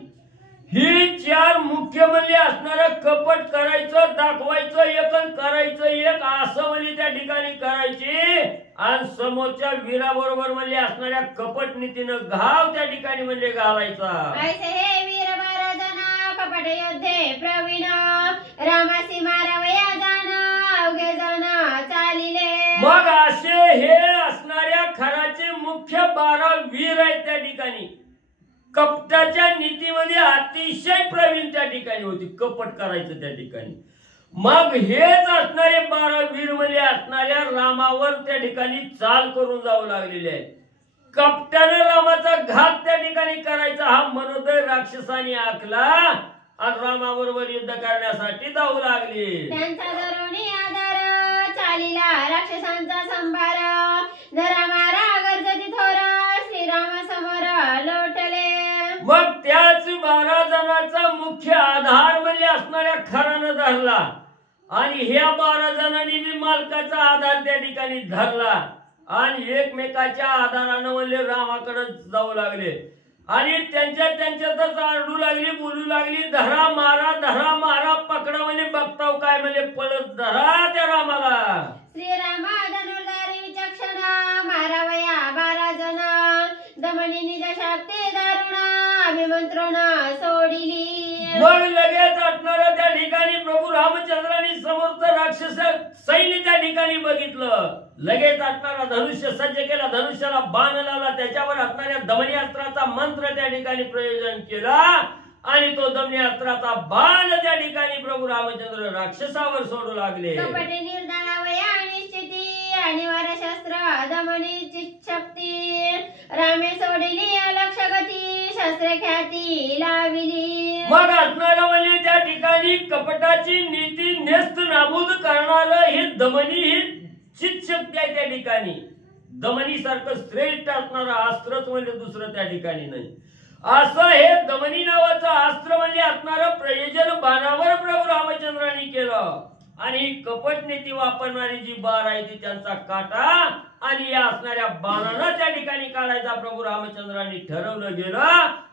ही 4 मुख्य म्हणजे असणारं कपट करायचं, दाखवायचं एक करायचं एक असं म्हणजे त्या ठिकाणी करायचे आणि समोरच्या वीराबरोबर म्हणजे असणाऱ्या कपट नीतीनं घाव त्या ठिकाणी म्हणजे घालायचा. ऐसे हे वीर 12 जण कपट योद्धे प्रवीण रामासी मारावया जाण अवघे जण चालिले. मग असे हे असणाऱ्या खराचे मुख्य 12 वीर आहेत त्या ठिकाणी. कपटाच्या नीतीमध्ये अतिशय प्रवीण त्या ठिकाणी होती, कपट करायचं त्या ठिकाणी. मग हेच असणारे 12 वीर म्हणजे असणाऱ्या रामावर त्या ठिकाणी चाल करून जाऊ लागलेले आहेत. कपटाने रामाचा घात त्या ठिकाणी करायचा हा मनोदय राक्षसाने आखला आणि रामाबरोबर युद्ध करण्यासाठी जाऊ लागले. त्यांचा दरोणी आधार चालीला राक्षसांचा संभार जरा मारा गरजती थोर श्रीराम समोर लोटले. मग त्याच 12 जणांचा मुख्य आधार म्हणजे असणाऱ्या खरानं धरला आणि ह्या 12 जणांनी बी मालकाचा आधार त्या ठिकाणी धरला आणि एकमेकाच्या आधारानं म्हणजे रामाकडे जाऊ लागले आणि त्यांच्यातच आरडू लागली, बोलू लागली, धरा मारा पकडा म्हणजे बघताव काय म्हणजे पळत धरा त्या रामाला. श्रीरामा धनुर्धारी विचक्षण मारावया 12 जण दमनी निज शक्ती दारुण अभिमंत्रण सोडिली. मग लगेच असणारं त्या ठिकाणी प्रभू रामचंद्रांनी समोरचं राक्षस सैन्य त्या ठिकाणी बघितलं. लगेच असणारा धनुष्य सज्ज केला, धनुष्याला बाण लावला, त्याच्यावर असणाऱ्या दमनी अस्त्राचा मंत्र त्या ठिकाणी प्रयोजन केला आणि तो दमनी अस्त्राचा बाण त्या ठिकाणी प्रभू रामचंद्र राक्षसावर सोडू लागले. कपटे निर्धारावया निश्चिती अनिवार्य शस्त्र दमनी शक्ती रामे सोडिली अलक्ष गती शस्त्र ख्याती लाविली. मग असणारं म्हणजे त्या ठिकाणी कपटाची नीती नेस्त नाबूद करणारं हे दमनी ही चित शक्ती आहे त्या ठिकाणी. दमनी सारखं श्रेष्ठ असणारं अस्त्रच म्हणजे दुसरं त्या ठिकाणी नाही. असं हे दमनी नावाचं अस्त्र म्हणजे असणारं प्रयोजन बाणावर प्रभू रामचंद्रांनी केलं आणि कपट नीती वापरणारी जी बार आहे ती त्यांचा काटा आणि या असणाऱ्या बाणानं त्या ठिकाणी काढायचा प्रभू रामचंद्रांनी ठरवलं गेलं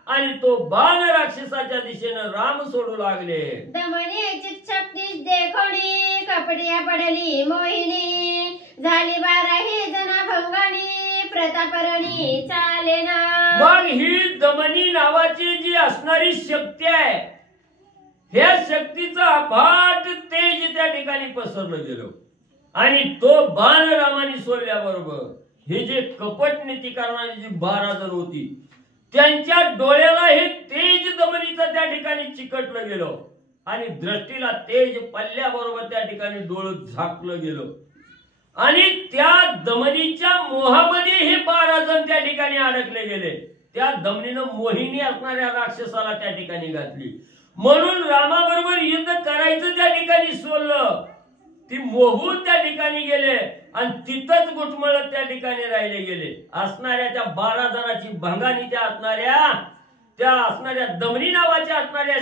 आणि तो बाण राक्षसाच्या दिशेनं राम सोडू लागले. दमनी चित्शक्ती देखोणी कपटिया पडली मोहिनी झाली 12 जना भंगाणी प्रतापरणी चालेना. मग ही दमनी नावाची जी असणारी शक्ती आहे ह्या शक्तीचा अफाट तेज त्या ठिकाणी पसरलं गेलं आणि तो बाण रामाने सोडल्याबरोबर हे जे कपट नीती करणारी जी 12 जण होती त्यांच्या डोळ्याला हे तेज दमनीचं त्या ठिकाणी चिकटलं गेलं आणि दृष्टीला तेज पडल्याबरोबर त्या ठिकाणी डोळं झाकलं गेलं आणि त्या दमनीच्या मोहामध्ये हे 12 जण त्या ठिकाणी अडकले गेले. त्या दमनीनं मोहिनी असणाऱ्या राक्षसाला त्या ठिकाणी घातली म्हणून रामाबरोबर युद्ध करायचं त्या ठिकाणी सोडलं. ती मोहून त्या ठिकाणी गेले आणि तिथंच गुटमळत त्या ठिकाणी राहिले गेले. असणाऱ्या त्या 12 जणांची भंगानी त्या असणाऱ्या त्या असणाऱ्या दमनी नावाच्या असणाऱ्या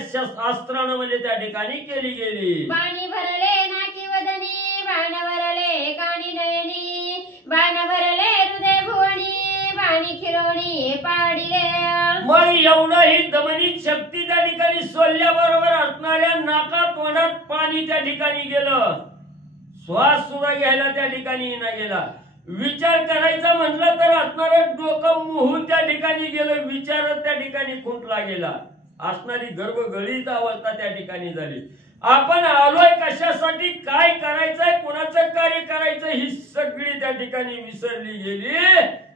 अस्त्रानं म्हणजे त्या ठिकाणी केली गेली. बाणी भरले नाकी वदनी, बाण भरले काणी नयनी, बाण भरले हृदय भुवनी, बाणी खिरवणी पाडिले. मग एवढं ही दमनी शक्ती त्या ठिकाणी सोडल्याबरोबर असणाऱ्या नाका तोंडात पाणी त्या ठिकाणी गेलं. श्वास सुद्धा घ्यायला त्या ठिकाणी ना गेला. विचार करायचा म्हटलं तर असणारं डोकं मोहून त्या ठिकाणी गेलं. विचारच त्या ठिकाणी खुंटला गेला. असणारी गर्भगळीत अवस्था त्या ठिकाणी झाली. आपण आलोय कशासाठी, काय करायचंय, कोणाचं कार्य करायचं ही सगळी त्या ठिकाणी विसरली गेली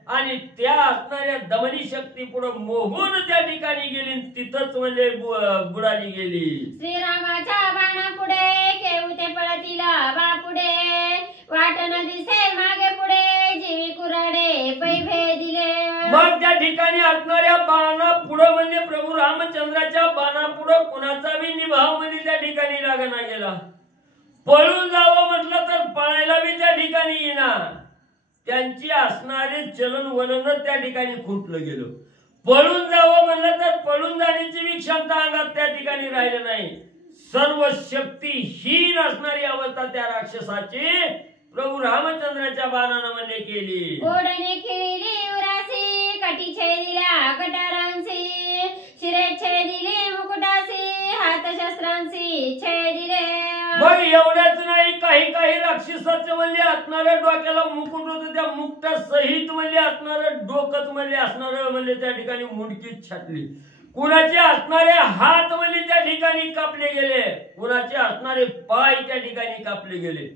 आणि त्या असणाऱ्या दमनी शक्ती पुढे मोहून त्या ठिकाणी गेली. तिथंच म्हणजे बुडाली गेली. श्रीरामाच्या बाणा पुढे केवते पळतीला बापुढे, वाट न दिसे मागे पुढे, जीवी कुराडे पैभे दिले. मग त्या ठिकाणी असणाऱ्या बाणा पुढे म्हणजे प्रभू रामचंद्राच्या बाणा पुढे कुणाचा बी निभाव म्हणजे त्या ठिकाणी लागना गेला. पळून जावं म्हटलं तर पळायला बी त्या ठिकाणी येणार. त्यांची असणारे चलन वलन त्या ठिकाणी खुंटलं गेलं. पळून जावं म्हणलं तर पळून जाण्याची बी क्षमता अंगात त्या ठिकाणी राहिलं नाही. सर्व शक्तीहीन असणारी अवस्था त्या राक्षसाची प्रभू रामचंद्राच्या बाणानं म्हणजे केली. ओढणे खेळली उरासी, कटी छेदिल्या कटारांसी, शिरे छेदिले मुकुटासी, हात शस्त्रांसी छेदिले. मग एवढ्याच नाही, काही काही राक्षसाचं म्हणजे असणाऱ्या डोक्याला मुकुट होतं. त्या मुकुटा सहित म्हणजे असणारं डोकंच म्हणजे असणारं म्हणजे त्या ठिकाणी मुंडकीत छाटली. कुणाचे असणारे हात म्हणजे त्या ठिकाणी कापले गेले, कुणाचे असणारे पाय त्या ठिकाणी कापले गेले,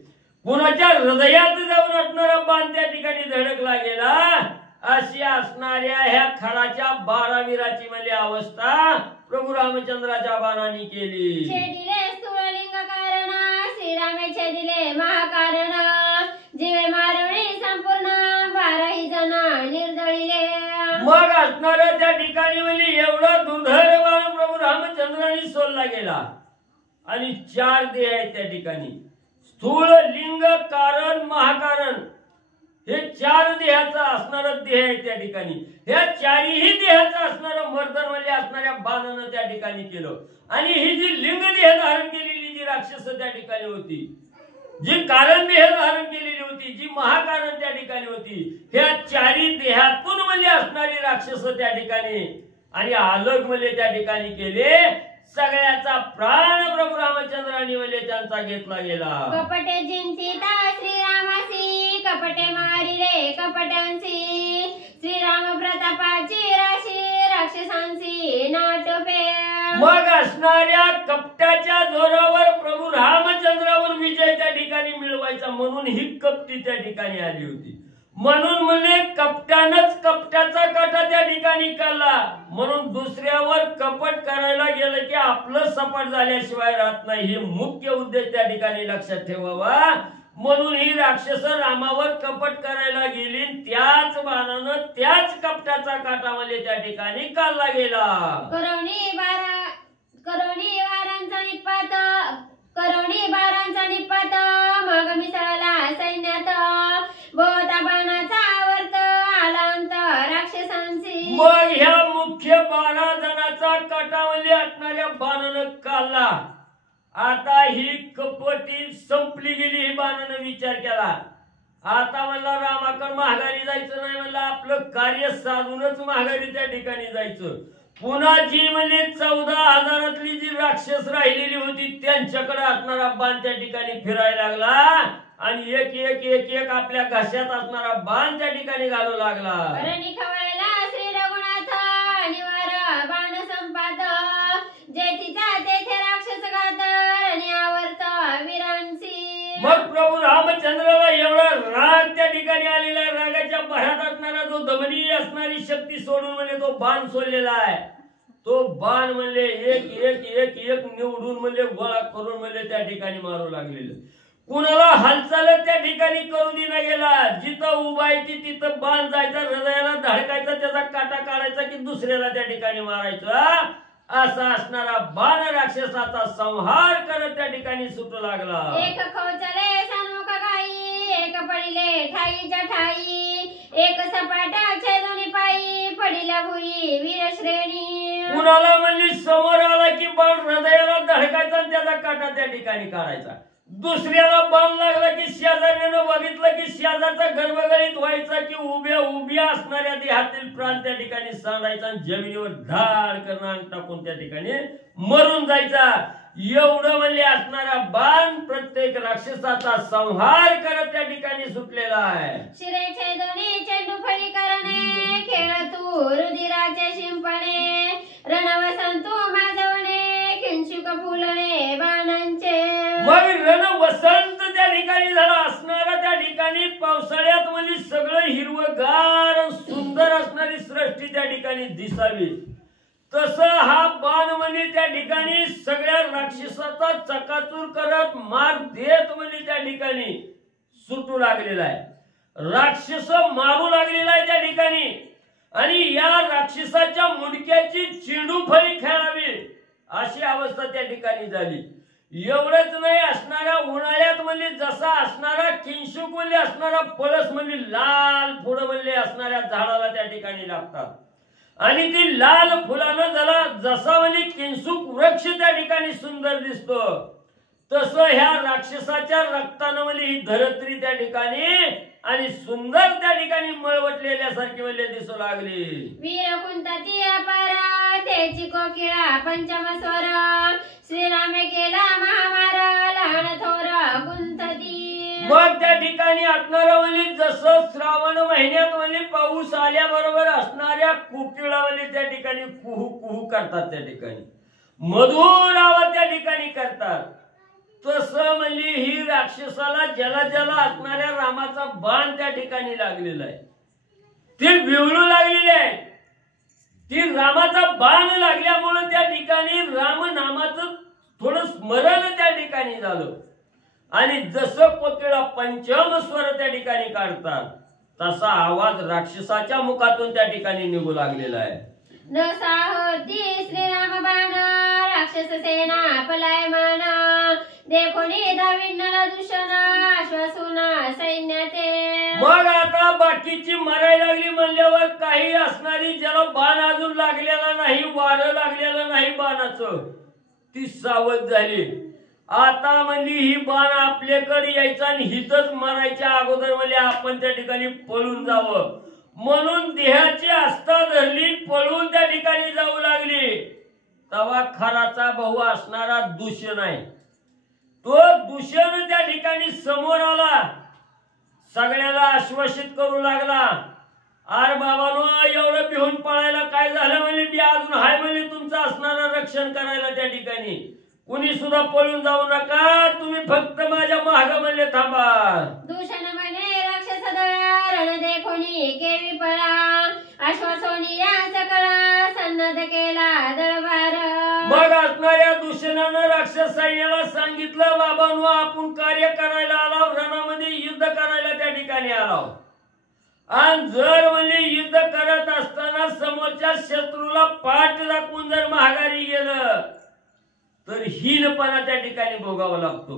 कुणाच्या हृदयात जाऊन असणारा बाण त्या ठिकाणी धडकला गेला. अशी असणाऱ्या ह्या खराच्या 12 वीराची म्हणजे अवस्था प्रभू रामचंद्राच्या बाणाने केली. छेदिले स्थूललिंग कारण, श्रीरामे छेदिले महाकारण, जीवे मारवणे संपूर्ण, 12 जण निर्दळीले. मग असणाऱ्या त्या ठिकाणी म्हणजे एवढा दुर्धर बाण प्रभू रामचंद्राने सोडला गेला. आणि 4 देह आहेत त्या ठिकाणी, स्थूल लिंग कारण महाकारण, हे 4 देहाचा असणारा देह आहे त्या ठिकाणी. ह्या 4ही देहाचा असणारं मर्दन म्हणजे असणाऱ्या बाणानं त्या ठिकाणी केलं. आणि ही जी लिंग देह धारण केलेली जी राक्षस त्या ठिकाणी होती, जी कारण देह धारण केलेली होती, जी महाकारण त्या ठिकाणी होती, ह्या 4ही देहातून म्हणजे असणारी राक्षस त्या ठिकाणी आणि अलग म्हणजे त्या ठिकाणी केले. सगळ्याचा प्राण प्रभू रामचंद्राने म्हणजे त्यांचा घेतला गेला. कपटे जिंतीता श्रीरामासी, कपटे मारिले कपटांसी, श्रीराम प्रतापाची राशी, राक्षसांची नाटपे. मग असणाऱ्या कपट्याच्या जोरावर प्रभू रामचंद्रावर विजय त्या ठिकाणी मिळवायचा म्हणून ही कपटी त्या ठिकाणी आली होती. म्हणून म्हणजे कपट्यानंच कपट्याचा काटा त्या ठिकाणी काढला. म्हणून दुसऱ्यावर कपट करायला गेलं की आपलं सपाट झाल्याशिवाय राहत नाही, हे मुख्य उद्देश त्या ठिकाणी लक्षात ठेवावा. म्हणून ही राक्षस रामावर कपट करायला गेली. त्याच बाणानं त्याच कपट्याचा काटा म्हणजे त्या ठिकाणी काढला गेला. करोनी बारांचा निपात, मग मिसळला सैन्यात, बोता बाणाचा आवर्त, आलांत राक्षसांची. मग ह्या मुख्य 12 जणांचा काटा म्हणजे असणाऱ्या बाणानं काढला. आता ही कपटी संपली गेली. ही बाणानं विचार केला, आता म्हणला रामाकडे माघारी जायचं नाही, म्हणलं आपलं कार्य साधूनच माघारी त्या ठिकाणी जायचं. पुन्हा जी म्हणजे 14,000 जी राक्षस राहिलेली होती त्यांच्याकडे असणारा बाण त्या ठिकाणी फिरायला लागला आणि एक एक एक एक आपल्या घशात असणारा बाण त्या ठिकाणी घालू लागला. रणी खवळला श्री रघुनाथ, निवार बाण संपात, जेथीचा तेथे राक्षस घात, रणी आवर्त वीरांची. मग प्रभू रामचंद्राला एवढा राग त्या ठिकाणी आलेला, रागाच्या भरात असणारा जो दमनी असणारी शक्ती सोडून म्हणजे तो बाण सोडलेला आहे. तो बाण म्हणजे एक एक एक एक निवडून म्हणजे गोळा करून म्हणजे त्या ठिकाणी मारू लागलेलं. कुणाला हालचाल त्या ठिकाणी करू दिला गेला. जिथं उभायची तिथं बाण जायचा, हृदयाला धडकायचा, त्याचा काटा काढायचा की दुसऱ्याला त्या ठिकाणी मारायचा. असा असणारा बाण राक्षसाचा संहार करत त्या ठिकाणी सुटू लागला. एक खवचले सन्मुख गाई, एक पडिले ठाईच्या ठाई, एक सपाटा छेदोनी पायी, पडिल्या भुई वीर श्रेणी. कुणाला म्हणली समोर आला की बाण हृदयाला धडकायचा आणि त्याचा काटा त्या ठिकाणी काढायचा. दुसऱ्याला बाण लागला की शेजाऱ्यानं बघितलं की शेजारचा गर्भगळीत व्हायचा की उभ्या असणाऱ्या देहातील प्राण त्या ठिकाणी सांडायचा आणि जमिनीवर धाड करून टाकून त्या ठिकाणी मरून जायचा. एवढं म्हणजे असणारा बाण प्रत्येक राक्षसाचा संहार करत त्या ठिकाणी सुटलेला आहे. शिरेचे दोन्ही चेंडू फळी करणे, खेळ तू रुधिराचे शिंपणे, रणवसंतू माजवणे, किंशुक फुलणे बाणांचे. मग रण वसंत त्या ठिकाणी झाला असणारा त्या ठिकाणी पावसाळ्यात म्हणजे सगळं हिरवगार सुंदर असणारी सृष्टी त्या ठिकाणी दिसावी. तसं हा बाण म्हणजे त्या ठिकाणी सगळ्या राक्षसाचा चकाचूर करत मार देत म्हणजे त्या ठिकाणी सुटू लागलेला आहे. राक्षस मारू लागलेला आहे त्या ठिकाणी. आणि या राक्षसाच्या मुंडक्याची चेंडू फळी खेळावी अशी अवस्था त्या ठिकाणी झाली. एवढंच नाही, असणाऱ्या उन्हाळ्यात म्हणजे जसा असणारा किंशुक म्हणजे असणारा पळस म्हणजे लाल फुलं म्हणजे असणाऱ्या झाडाला त्या ठिकाणी लागतात. आणि ती लाल फुलानं झाला जसा म्हणजे किंशुक वृक्ष त्या ठिकाणी सुंदर दिसतो, तसं ह्या राक्षसाच्या रक्तानं म्हणजे ही धरत्री त्या ठिकाणी आणि सुंदर त्या ठिकाणी मळवटलेल्यासारखी म्हणजे दिसू लागली. वीर कुंतती अपार त्याची कोकिळा पंचम स्वर, श्रीरामे केला महामार लहान थोर कुंतती. मग त्या ठिकाणी असणारा म्हणजे जसं श्रावण महिन्यात म्हणजे पाऊस आल्याबरोबर असणाऱ्या कोकिळा म्हणजे त्या ठिकाणी कुहू कुहू करतात, त्या ठिकाणी मधुर आवाज त्या ठिकाणी करतात. तसं म्हणजे ही राक्षसाला ज्याला ज्याला असणाऱ्या रामाचा बाण त्या ठिकाणी लागलेला आहे, ती विवळू लागलेली आहे. ती रामाचा बाण लागल्यामुळे त्या ठिकाणी राम नामाचं थोडं स्मरण त्या ठिकाणी झालं. आणि जसं कोकिळा पंचम स्वर त्या ठिकाणी काढतात तसा आवाज राक्षसाच्या मुखातून त्या ठिकाणी निघू लागलेला आहे. न साहोती श्रीराम बाण राक्षस सेना पलायमान, देखोनी दाविन्नला दूषण आश्वासून सैन्याते. मग आता बाकीची मरायला लागली म्हणल्यावर काही असणारी ज्याला बाण अजून लागलेला नाही, वारं लागलेलं नाही बाणाचं, ती सावध झाली. आता म्हणजे ही बाण आपल्याकडे यायचा आणि हितच मारायच्या अगोदर म्हणजे आपण त्या ठिकाणी पळून जावं म्हणून देहाची आस्था धरली, पळून त्या ठिकाणी जाऊ लागली. तवा खराचा भाऊ असणारा दूषण आहे, तो दूषण त्या ठिकाणी समोर आला, सगळ्याला आश्वासित करू लागला. अरे बाबानो, एवढं भिवून पळायला काय झालं म्हणजे मी अजून हाय म्हणजे तुमचं असणारं रक्षण करायला त्या ठिकाणी. कुणी सुद्धा पळून जाऊ नका, तुम्ही फक्त माझ्या माग म्हणजे थांबा. दूषण म्हणे राक्षस दळा रण देखोनी केवी पळा, आश्वासोनी या सकळा सन्नद केला दळभार. मग असणाऱ्या दूषणानं राक्षस सैन्याला सांगितलं, बाबांनो आपण कार्य करायला आलो, रणामध्ये युद्ध करायला त्या ठिकाणी आलो. आणि जर म्हणजे युद्ध करत असताना समोरच्या शत्रूला पाठ दाखवून जर माघारी गेलं तर हीनपणा त्या ठिकाणी भोगावा लागतो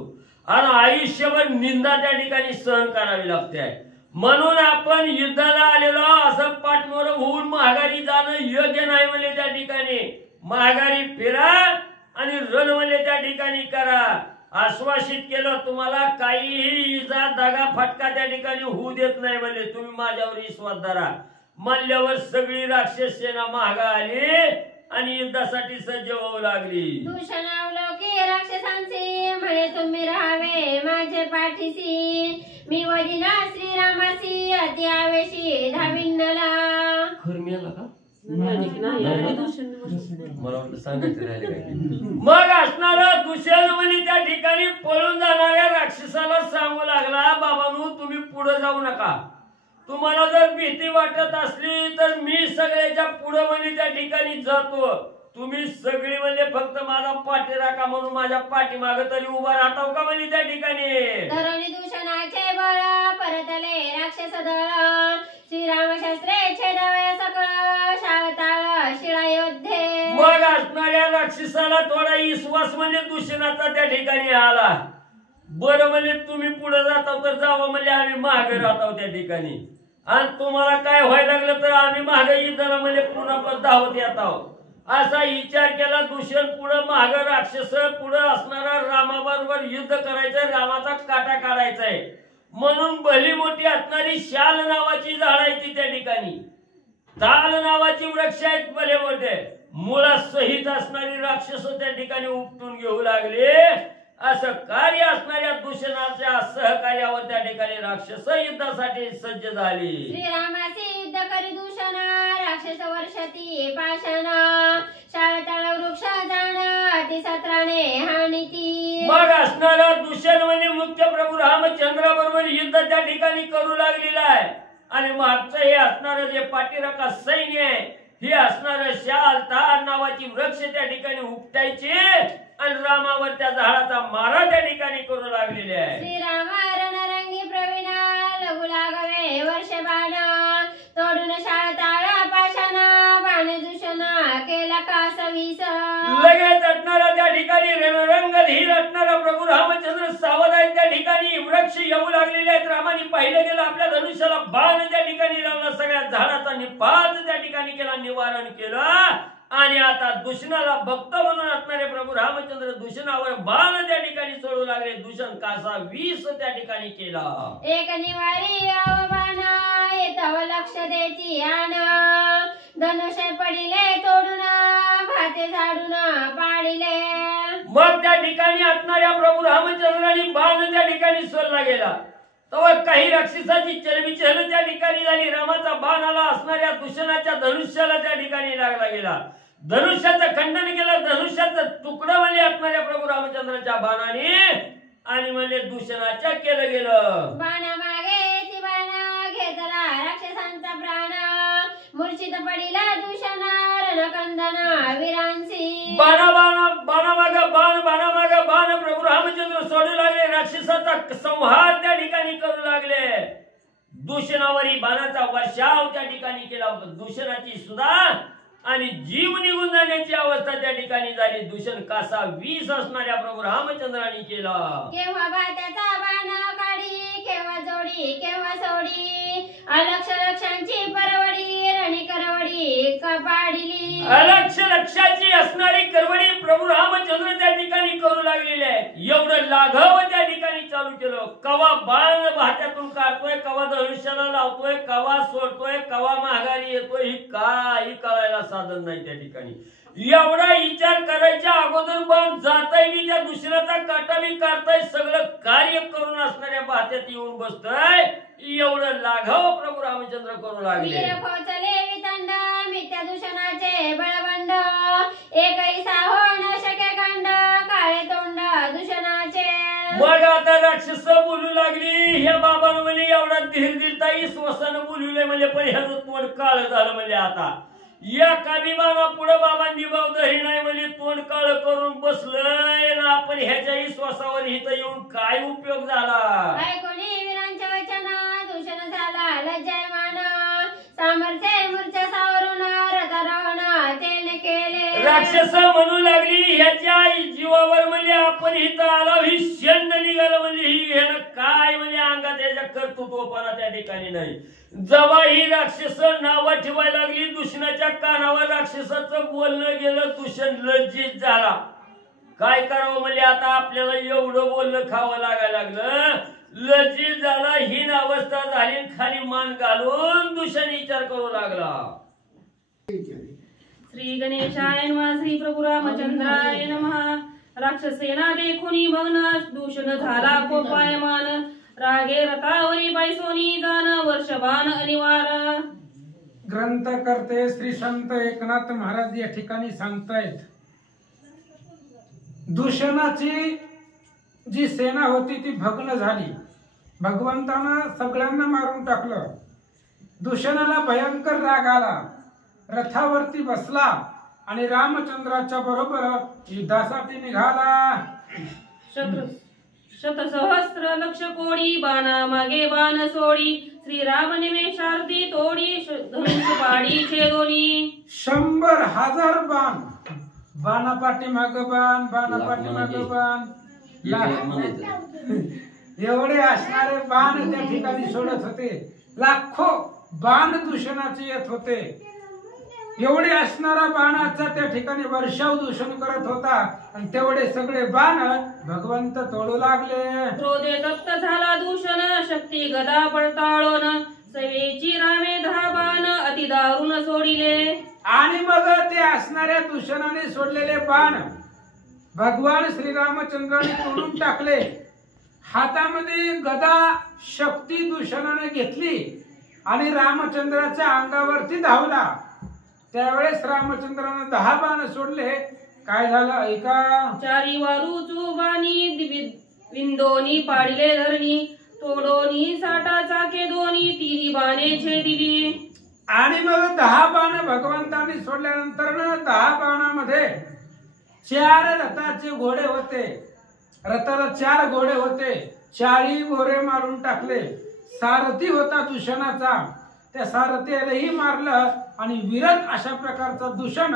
आणि आयुष्यभर निंदा त्या ठिकाणी सहन करावी लागते. म्हणून आपण युद्धाला आलेलो असं पाठमोर होऊन माघारी जाणं योग्य नाही. म्हणजे त्या ठिकाणी माघारी फिरा आणि रण म्हणजे त्या ठिकाणी करा. आश्वासित केलं तुम्हाला काहीही इजा दगा फटका त्या ठिकाणी होऊ देत नाही, म्हणजे तुम्ही माझ्यावर विश्वास धरा म्हणल्यावर सगळी राक्षस सेना मागे आली आणि युद्धासाठी सज्ज होऊ लागली. दूषण अवलोके राक्षसांचे म्हणे तुम्ही राहावे माझे पाठीसी, मी वदिना श्रीरामासी अति आवेशी धाविन्नला. खरमेला का मला वाटलं सांगायचं राहिलं काय. मग असणारा दूषण म्हणजे त्या ठिकाणी पळून जाणाऱ्या राक्षसाला सांगू लागला, बाबांनो तुम्ही पुढे जाऊ नका, तुम्हाला जर भीती वाटत असली तर मी सगळ्याच्या पुढे म्हणजे त्या ठिकाणी जातो, तुम्ही सगळी म्हणजे फक्त माझा पाठी राखा म्हणून माझ्या पाठीमागे तरी उभा राहताव का म्हणजे त्या ठिकाणी. धरणी दूषणाचे बळ परतले राक्षस दळ, श्रीराम शस्त्रे छेदवे सकळ शावताळ शिळा योद्धे. मग असणाऱ्या राक्षसाला थोडा विश्वास म्हणजे दूषणाचा त्या ठिकाणी आला. बरं म्हणजे तुम्ही पुढे जाताव तर जावं म्हणजे आम्ही मागे राहताव त्या ठिकाणी, आणि तुम्हाला काय व्हायला लागलं तर आम्ही मागे युद्धाला म्हणजे पुन्हा धावत येताव. असा विचार केला. दूषण पुढे माग राक्षस पुढे असणारा रामाबरोबर युद्ध करायचंय, रामाचा काटा काढायचाय म्हणून भली मोठी असणारी शाल नावाची झाड आहे ती त्या ठिकाणी, ताल नावाची वृक्ष आहेत भले मोठे, मुळासहित असणारी राक्षस त्या ठिकाणी उपटून घेऊ लागले. असं कार्य असणाऱ्या दूषणाच्या सहकार्यावर त्या ठिकाणी राक्षस युद्धासाठी सज्ज झाली. श्रीरामाचे युद्ध करी दूषण राक्षस वर्षती पाषाण शाळतळ वृक्ष जाण अति सत्राने हानिती. मग असणारा दूषण म्हणजे मुख्य प्रभू रामचंद्र बरोबर युद्ध त्या ठिकाणी करू लागलेला आहे. आणि मागचं हे असणारं जे पाठीराखा सैन्य आहे हे असणारं शाल तार नावाची वृक्ष त्या ठिकाणी उपटायचे आणि रामावर त्या झाडाचा मारा त्या ठिकाणी करू लागलेले आहे. श्रीराम रणरंगी प्रवीणा लघु लागवे वर्ष बाण तोडून शाळताळ पाषाण बाण दूषण केला कासवीस. लगेच असणारा त्या ठिकाणी रणरंग धीर असणारा प्रभू रामचंद्र सावध आहेत त्या ठिकाणी. वृक्ष येऊ लागलेले आहेत. रामाने पाहिलं गेलं आपल्या धनुष्याला बाण त्या ठिकाणी लावला, सगळ्या झाडाचा निपात त्या ठिकाणी केला, निवारण केलं. आणि आता दूषणाला भक्त म्हणून असणारे प्रभू रामचंद्र दूषणावर बाण त्या ठिकाणी सोडू लागले. दूषण कासा 20 त्या ठिकाणी केला. एक निवारी अवबाण येतव लक्ष देती आण धनुष्य पडिले तोडून भाते झाडून पाडिले. मग त्या ठिकाणी असणाऱ्या प्रभू रामचंद्रांनी बाण त्या ठिकाणी सोडला गेला. तेव्हा काही राक्षसाची चलबिचल त्या ठिकाणी झाली. रामाचा बाण आला असणाऱ्या दूषणाच्या धनुष्याला त्या ठिकाणी लागला गेला. धनुष्याचं खंडन केलं. धनुष्याचं तुकडं म्हणजे असणाऱ्या प्रभू रामचंद्राच्या बाणाने आणि म्हणजे दूषणाच्या केलं गेलं. बाणा मागे ती बाणा घेतला राक्षसांचा प्राण मूर्छित पडिला दूषण रणकंदन वीरांसी. बाणामाग बाण प्रभू रामचंद्र सोडू लागले. राक्षसाचा संहार त्या ठिकाणी करू लागले. दूषणावरी बाणाचा वर्षाव त्या ठिकाणी केला. दूषणाची सुद्धा आणि जीव निघून जाण्याची अवस्था त्या ठिकाणी झाली. दूषण कासा 20 असणाऱ्या प्रभू रामचंद्रांनी केला. केव्हा भात्याचा बाण काढी केव्हा जोडी केव्हा सोडी अलक्ष लक्षांची परवडी रणी करवडी कपाडिली. अलक्ष लक्षाची असणारी करवडी प्रभू रामचंद्र त्या ठिकाणी करू लागलेले आहे. एवढं लाघव त्या ठिकाणी चालू केलं. कवा बाण भात्यातून काढतोय, कवा धनुष्याला लावतोय, कवा सोडतोय, कवा माघारी येतोय, ही काही कळायला साधन नाही त्या ठिकाणी. एवढा विचार करायच्या अगोदर पण जाताय मी त्या दुसऱ्याचा काटा मी काढताय, सगळं कार्य करून असणाऱ्या भात्यात येऊन बसतोय. एवढं लाघव प्रभू रामचंद्र करू लागले. पोचले वितंड मिथ्या दूषणाचे बळबंड एकही साहोण शके खंड काळे तोंड दूषणाचे. मग आता राक्षस बोलू लागली. ह्या बाबानं म्हणजे एवढा धीर दिलता, विश्वासानं बोलवलंय म्हणजे पण ह्याचं तोंड काळ झालं. म्हणजे आता या काबी बाबा पुढे बाबांनी धरी नाही म्हणजे तोंड काळ करून बसलंय ना. आपण ह्याच्या विश्वासावर इथं येऊन काय उपयोग झाला. ऐकोनी वीरांच्या वचना दूषण झाला लज्जायमान सामर्थ्य मूर्छा सावरून रथारोहण त्याने केले. राक्षस म्हणू लागली ह्याच्या जीवावर म्हणजे आपण इथं आला ही शेंड निघालं म्हणजे ही ह्यानं काय म्हणजे अंगात याच्या कर्तृत्वपणा त्या ठिकाणी नाही. जेव्हा ही राक्षस नावं ठेवायला लागली दूषणाच्या कानावर राक्षसाचं बोलणं गेलं. दूषण लज्जित झाला. काय करावं म्हणजे आता आपल्याला एवढं बोलणं खावं लागायला लागलं. लज्जित झाला. हीन अवस्था झाली. खाली मान घालून दूषण विचार करू लागला. श्री गणेशाय नमः. श्री प्रभु रामचंद्राय नमः. राक्षसेना देखुनी भग्न दूषण झाला कोपायमान रागे रथावरी बैसोनी जान वर्षबान अनिवार. ग्रंथकर्ते श्री संत एकनाथ महाराज या ठिकाणी सांगतायत, दूषणाची जी सेना होती ती भग्न झाली. भगवंतानं सगळ्यांना मारून टाकलं. दूषणाला भयंकर राग आला. रथावरती बसला आणि रामचंद्राच्या बरोबर युद्धासाठी निघाला. शतसहस्र लक्ष कोडी बाणा मागे बाण सोडी श्रीराम निमेषार्धी तोडी धनुष्य पाडी छेदोनी. 100,000 बाण. बाणापाठी माग बाण, बाणापाठी माग बाण, एवढे असणारे बाण त्या ठिकाणी सोडत होते. लाखो बाण दूषणाचे येत होते. एवढे असणारा बाणाचा त्या ठिकाणी वर्षाव दूषण करत होता आणि तेवढे सगळे बाण भगवंत तोडू लागले. क्रोधे तप्त झाला दूषण शक्ती गदा पडताळून सवेची रामे 10 बाण अति दारुण सोडिले. आणि मग ते असणाऱ्या दूषणाने सोडलेले बाण भगवान श्रीरामचंद्राने तोडून टाकले. हातामध्ये गदा शक्ती दूषणाने घेतली आणि रामचंद्राच्या अंगावरती धावला. त्यावेळेस रामचंद्राने 10 बाण सोडले. काय झालं ऐका. चारी वारू चुबानी विंदोनी पाडिले धरणी तोडोनी साठा चाके दोनी 3 बाणे छेदिली. आणि मग 10 बाण भगवंतांनी सोडल्यानंतर 10 बाणामध्ये 4 रथाचे घोडे होते. रथाला 4 घोडे होते. 4ही घोडे मारून टाकले. सारथी होता दूषणाचा, त्या सारथीलाही मारलं आणि विरत अशा प्रकारचा दूषण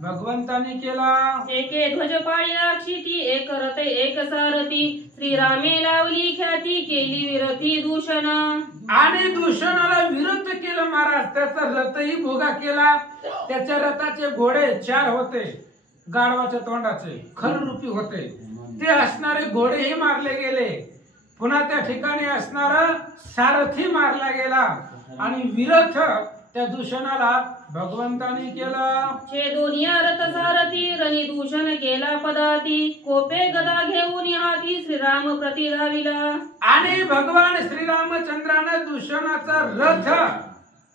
भगवंतांनी केला. एके ध्वज पाळिला क्षिती एक रथ एक सारथी श्रीरामे लावली ख्याती केली विरती दूषण. आणि दूषणाला विरुद्ध केलं महाराज. त्याचा रथही भोगा केला. त्याच्या रथाचे घोडे 4 होते. गाढवाच्या तोंडाचे खररूपी होते. ते असणारे घोडेही मारले गेले. पुन्हा त्या ठिकाणी असणारा सारथी मारला गेला आणि विरथ त्या दूषणाला भगवंतानी केला. छेदोनिया रथ सारथी रणी दूषण केला पदाती कोपे गदा घेऊन हाती श्रीराम प्रति धाविला. आणि भगवान श्रीरामचंद्राने दूषणाचा रथ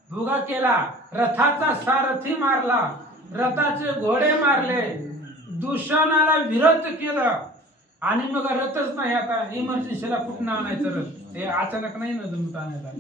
भुगा केला. रथाचा सारथी मारला. रथाचे घोडे मारले. दूषणाला विरोध केलं. आणि मग रथच नाही. आता इमर्जन्सीला कुठं आणायचं रथ. हे अचानक नाही ना जमत आणायला.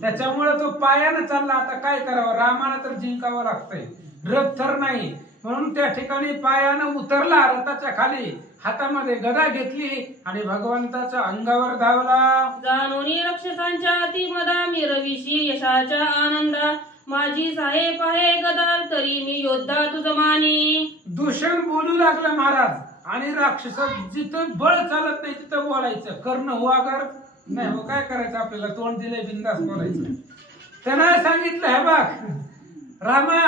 त्याच्यामुळे तो पायानं चालला. आता काय करावं. रामाला तर जिंकावं लागतंय. रथ तर नाही. म्हणून त्या ठिकाणी पायानं उतरला रथाच्या खाली. हातामध्ये गदा घेतली आणि भगवंताच्या अंगावर धावला. जाणोनी राक्षसांच्या अतिमदा मी रविशी यशाच्या आनंदा माझी साहेब आहे गदार तरी मी योद्धा तुझ मानी. दूषण बोलू लागलं महाराज. आणि राक्षस जिथं बळ चालत नाही तिथं बोलायचं. कर्ण हुआगर नाही हो. काय करायचं आपल्याला. तोंड दिले बिंदास बोलायचं. त्यानं सांगितलं हे बघ रामा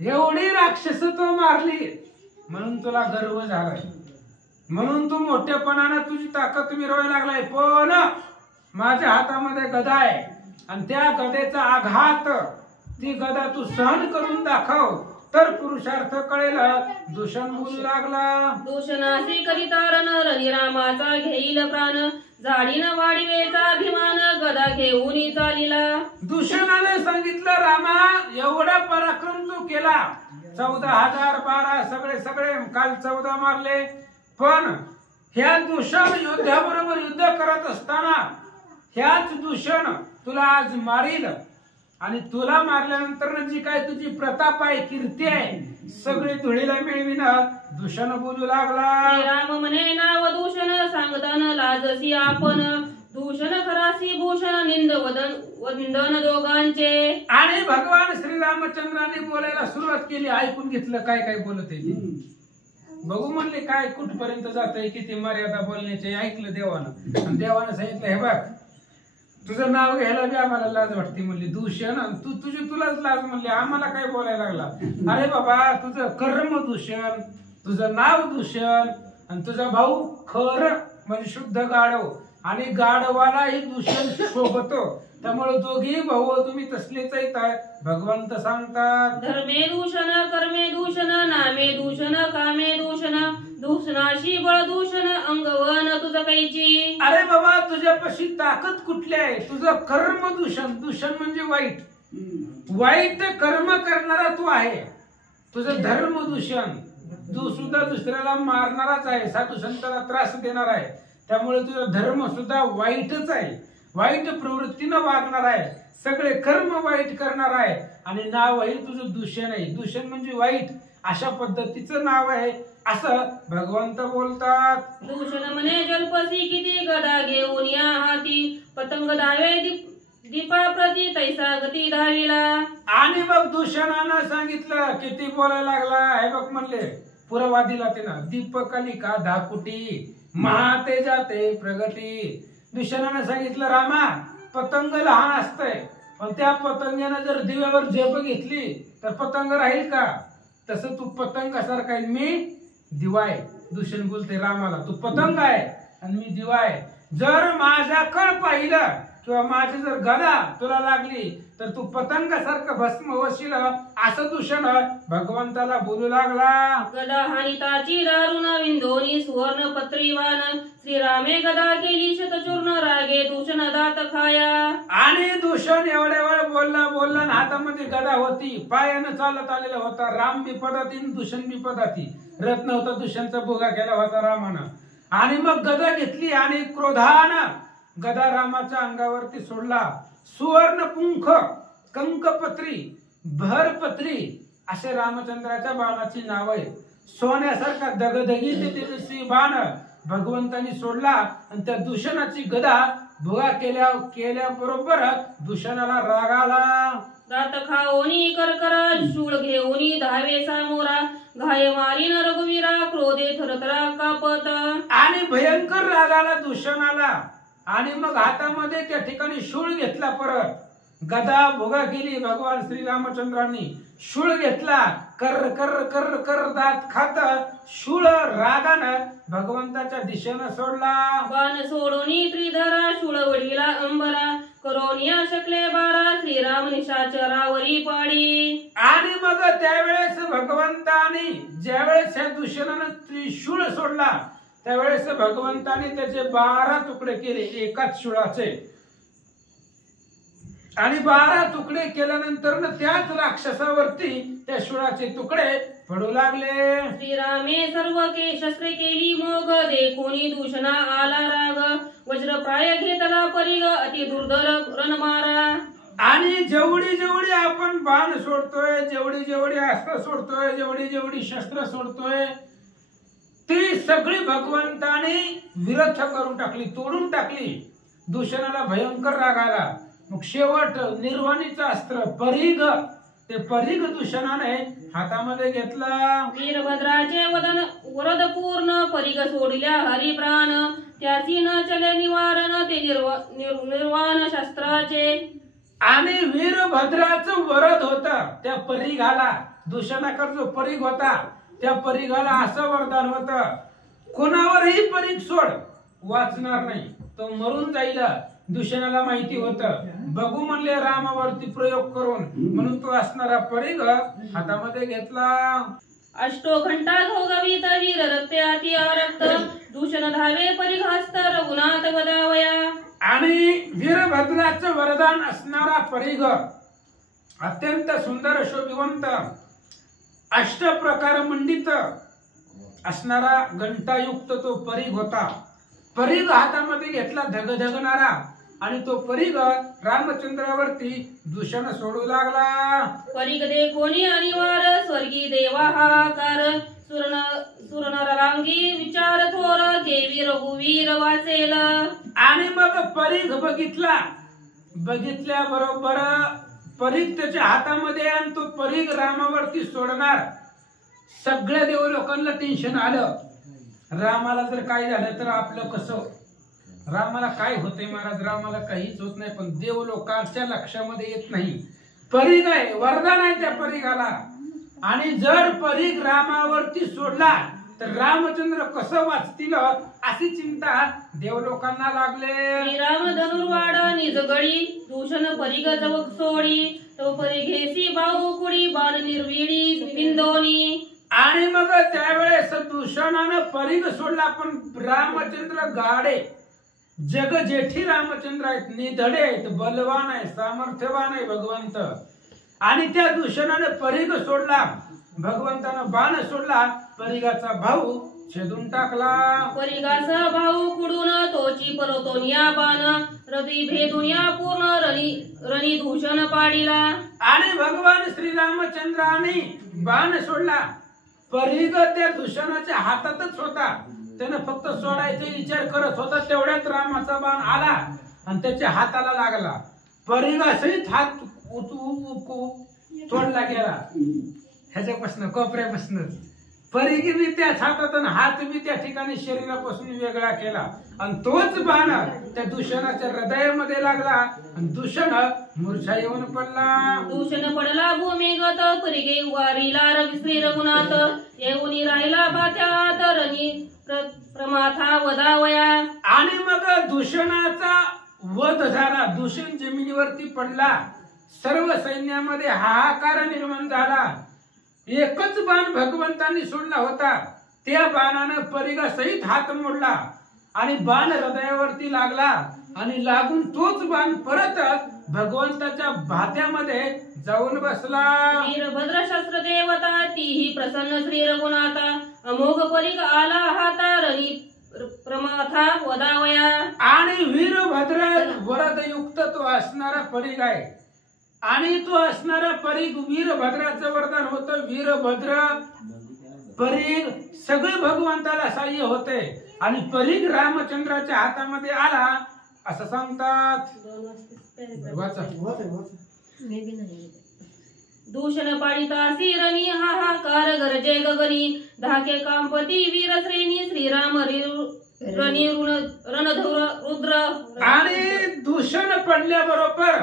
एवढी राक्षस तो मारली म्हणून तुला गर्व झालाय. म्हणून तू मोठेपणानं तुझी ताकद मिरवायला लागलाय. पण माझ्या हातामध्ये गदा आहे आणि त्या गदेचा आघात ती गदा तू सहन करून दाखव तर पुरुषार्थ कळेल. दूषण बोलू लागला. दूषणासी करिता रण रणी रामाचा घेईल प्राण झाडीन वाढीवेचा अभिमान गदा घेऊन चालिला. दूषणाने सांगितलं रामा एवढा पराक्रम तू केला. 14,000 12 सगळे काल 14 मारले. पण ह्या दूषण योद्ध्याबरोबर युद्ध करत असताना ह्याच दूषण तुला आज मारील. आणि तुला मारल्यानंतर जी काय तुझी प्रताप आहे कीर्ती आहे सगळी धुळीला मिळविन. दूषण बोलू लागला. राम म्हणे नाव दूषण सांगतान लाजसी आपण दूषण खरासी भूषण निंद वंदन दोघांचे. आणि भगवान श्रीरामचंद्रांनी बोलायला सुरुवात केली. ऐकून घेतलं काय काय बोलत आहे. बघू म्हणले काय कुठपर्यंत जात आहे किती मर्यादा बोलण्याचे. ऐकलं देवानं. आणि देवानं सांगितलं हे बघ तुझं नाव घ्यायला बी आम्हाला लाज वाटते म्हणली. दूषण तुलाच लाज म्हणली. आम्हाला काय बोलायला लागला. अरे बाबा तुझं कर्म दूषण तुझं नाव दूषण आणि तुझा भाऊ खर म्हणजे शुद्ध गाढव आणि गाढवालाही दूषण शोभतो. त्यामुळे दोघी भाऊ तुम्ही तसलेच आहेत भगवंत सांगतात. धर्मे दूषण कर्मे दूषण नामे दूषण कामे दूषण दूषणाशी बळ दूषण अंगवन तुझं कैची. अरे बाबा तुझ्यापाशी ताकद कुठली आहे. तुझं कर्म दूषण. दूषण म्हणजे वाईट. वाईट कर्म करणारा तू आहे. तुझं धर्म दूषण. तू सुद्धा दुसऱ्याला मारणाराच आहे. साधू संतांना त्रास देणार आहे. त्यामुळे तुझा धर्म सुद्धा वाईटच आहे. वाईट प्रवृत्तीनं वागणार आहे. सगळे कर्म वाईट करणार आहे. आणि नावही तुझं दूषण आहे. दूषण म्हणजे वाईट अशा पद्धतीचं नाव आहे असं भगवंत बोलतात. दूषण म्हणे जल्पसी किती गदा घेऊन या हाती पतंग धावे दीपा प्रती तैसा गती धाविला. आणि मग दूषणानं सांगितलं किती बोलायला लागला. हे बघ म्हणले पुरवादीला ते ना दीपकलिका धाकुटी महाते जाते प्रगती. दूषणानं सांगितलं रामा पतंग लहान असतंय पण त्या पतंगानं जर दिव्यावर झेप घेतली तर पतंग राहील का? तसं तू पतंगासारखा आहे, मी दिवा आहे. दूषण बोलते रामाला, तू पतंग आहे आणि मी दिवा आहे. जर माझा कळ पाहिलं किंवा माझी जर गदा तुला लागली तर तू पतंगासारखं भस्म होशील, असं दूषण भगवंताला बोलू लागला. गदा हानिताची दारुण विंधोनी सुवर्ण पत्रीवान श्रीरामे गदा केली शतचूर्ण रागे दूषण दात खाया. आणि दूषण एवढ्या वेळ बोलला आणि हातामध्ये गदा होती, पायानं चालत आलेला होता. राम विपदाती दूषण विपदाती, रथ नव्हता, दूषणचा भोगा केला होता रामानं. आणि मग गदा घेतली आणि क्रोधानं गदा रामाच्या अंगावरती सोडला. सुवर्ण पुंख, कंकपत्री, भरपत्री असे रामचंद्राच्या बाणाची नाव आहे. सोन्यासारखा दगदगीत तेजस्वी बाण भगवंतानी सोडला आणि त्या दूषणाची गदा भुगा केल्याबरोबर दूषणाला राग आला. दात खाओनी करकरा शूळ घेऊनी धावे सामोरा घाय मारीन रघुवीरा क्रोधे थरथरा कापत. आणि भयंकर राग आला दूषणाला. आणि मग हातामध्ये त्या ठिकाणी शूळ घेतला. परत गदा भोगा केली भगवान श्री रामचंद्रांनी. शूळ घेतला, कर कर कर कर दात खात शूळ रागानं भगवंताच्या दिशेनं सोडला. बाण सोडोनी त्रिधरा शूळ वडीला अंबरा करोनिया शकले बारा श्रीराम निशाचरावरी पाडी. आणि मग त्यावेळेस भगवंतानी ज्यावेळेस ह्या दूषणानं त्रिशूळ सोडला त्यावेळेस भगवंताने त्याचे 12 तुकडे केले एकाच शूळाचे. आणि 12 तुकडे केल्यानंतर त्याच राक्षसावरती त्या शूळाचे तुकडे पडू लागले. श्रीरामे सर्व के शस्त्रे केली मोग देखोनी दूषणा आला राग वज्रप्राय घेतला परिग अति दुर्धर रणमारा. आणि जेवढी जेवढी आपण बाण सोडतोय, जेवढी जेवढी अस्त्र सोडतोय, जेवढी जेवढी शस्त्र सोडतोय ती सगळी भगवंताने विरथ करून टाकली, तोडून टाकली. दूषणाला भयंकर राग आला. मग शेवट निर्वाणीचं अस्त्र परिघ, ते परिघ दूषणाने हातामध्ये घेतला. वीरभद्राचे वदन वरद पूर्ण परिग सोडल्या हरिप्राण त्याची न चले निवारण ते निर्वाण शस्त्राचे. आणि वीरभद्राचं वरद होता त्या परिघाला. दूषणाकर जो परिघ होता त्या परिघाला असं वरदान होतं, कोणावरही परिघ सोड वाचणार नाही, तो मरून जाईल. दूषणाला माहिती होतं. बघू म्हणले रामावरती प्रयोग करून, म्हणून तो असणारा परिघ हातामध्ये घेतला. अष्टो घंटा घोगवीत वीर रक्ते अति रक्त दूषण धावे परिघ हस्त रघुनाथ गदावया. आणि वीरभद्राचं वरदान असणारा परिघ अत्यंत सुंदर शोभिवंत अष्ट प्रकार मंडित असणारा घंटायुक्त तो परिघ होता. परिघ हातामध्ये घेतला धगधगणारा आणि तो परिघ रामचंद्रावरती दूषण सोडू लागला. परिघ देखोनी अनिवार स्वर्गी देवा हाकार सुरनर रांगी विचार थोर केवी रघुवीर वाचेल. आणि मग परिघ बघितल्याबरोबर परिघ त्याच्या हातामध्ये आणि तो परिघ रामावरती सोडणार. सगळ्या देव लोकांना टेन्शन आलं, रामाला जर काय झालं तर आपलं कसं, रामाला काय होतंय महाराज, रामाला काहीच होत नाही. पण देव लोकांच्या लक्षामध्ये येत नाही. परिघ आहे, वरदान आहे त्या परिघाला. आणि जर परिघ रामावरती सोडला तर रामचंद्र कसं वाचतील अशी चिंता देव लोकांना लागले. श्रीराम धनुर्वाड निजगळी दूषण परिघ जवक सोडी तो परिघेसी बाहू कुडी बाण निर्विडी बिंदोनी. आणि मग त्यावेळेस दूषणानं परिघ सोडला. पण रामचंद्र गाडे जग जेठी रामचंद्र आहेत, निधडे आहेत, बलवान आहे, सामर्थ्यवान आहे भगवंत. आणि त्या दूषणाने परिघ सोडला, भगवंतानं बाण सोडला, परिघाचा भाऊ छेदून टाकला. परिघाचा भाऊ कुडून तोची परतोनिया बाण हृदय भेदुनिया पूर्ण रणी दूषण पाडिला. आणि भगवान श्रीरामचंद्राने बाण सोडला. परिघ त्या दूषणाच्या हातातच होता, त्यानं फक्त सोडायचा विचार करत होता. तेवढ्यात रामाचा बाण आला आणि त्याच्या हाताला लागला. परिघासहित हात तोडला गेला. ह्याच्यापासून कोपऱ्यापासून परिघी बी त्याच हातात आणि हात बी त्या ठिकाणी शरीरापासून वेगळा केला आणि तोच बाण त्या दूषणाच्या हृदयामध्ये लागला आणि दूषण मूर्छा येऊन पडला. दूषण पडला भूमिगत परिगे वारीला श्री रघुनाथ येऊनी राहिला बात्यात रणी प्रमाथा वदावया. आणि मग दूषणाचा वध झाला. दूषण जमिनीवरती पडला. सर्व सैन्यामध्ये हाहाकार निर्माण झाला. एकच बाण भगवंतांनी सोडला होता. त्या बाणानं परिगा सहित हात मोडला आणि बाण हृदयावरती लागला आणि लागून तोच बाण परत भगवंताच्या भात्यामध्ये जाऊन बसला. वीरभद्र शस्त्र देवता तीही प्रसन्न श्री रघुनाथा अमोघ परिग आला हाता रणी प्रमाथा वदावया. आणि वीरभद्र वरदयुक्त तो असणारा परिग आहे आणि तो असणारा परीघ वीरभद्राचं वरदान होतं. वीरभद्र परीघ सगळे भगवंताला सहाय्य होते आणि परीघ रामचंद्राच्या हातामध्ये आला असं सांगतात. दूषण पाडिता सिरणी हाहाकार गरजे गगनी धाके कांपती वीर श्रेणी श्रीराम रणी रणधुर रुद्र. आणि दूषण पडल्याबरोबर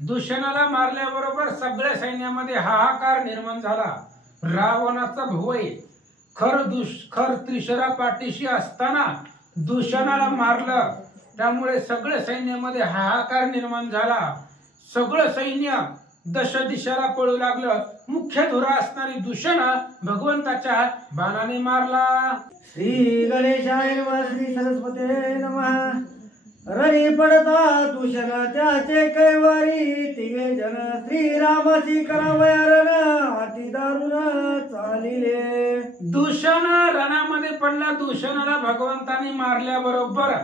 दूषणाला मारल्याबरोबर सगळ्या सैन्यामध्ये हाहाकार निर्माण झाला. रावणाचा भाऊ आहे खर त्रिशरा पाठीशी असताना दूषणाला मारलं. त्यामुळे सगळ्या सैन्यामध्ये हाहाकार निर्माण झाला. सगळं सैन्य दश दिशाला पळू लागलं. मुख्य धुरा असणारी दूषण भगवंताच्या बाणाने मारला. श्री गणेशाय नमः. श्री सरस्वते नमः. रणी पडता दूषण त्याचे कैवारी तिघे जन श्रीरामाची करावया रण अति दारुण चालिले. दूषण रणामध्ये पडला. दूषणाला भगवंताने मारल्याबरोबर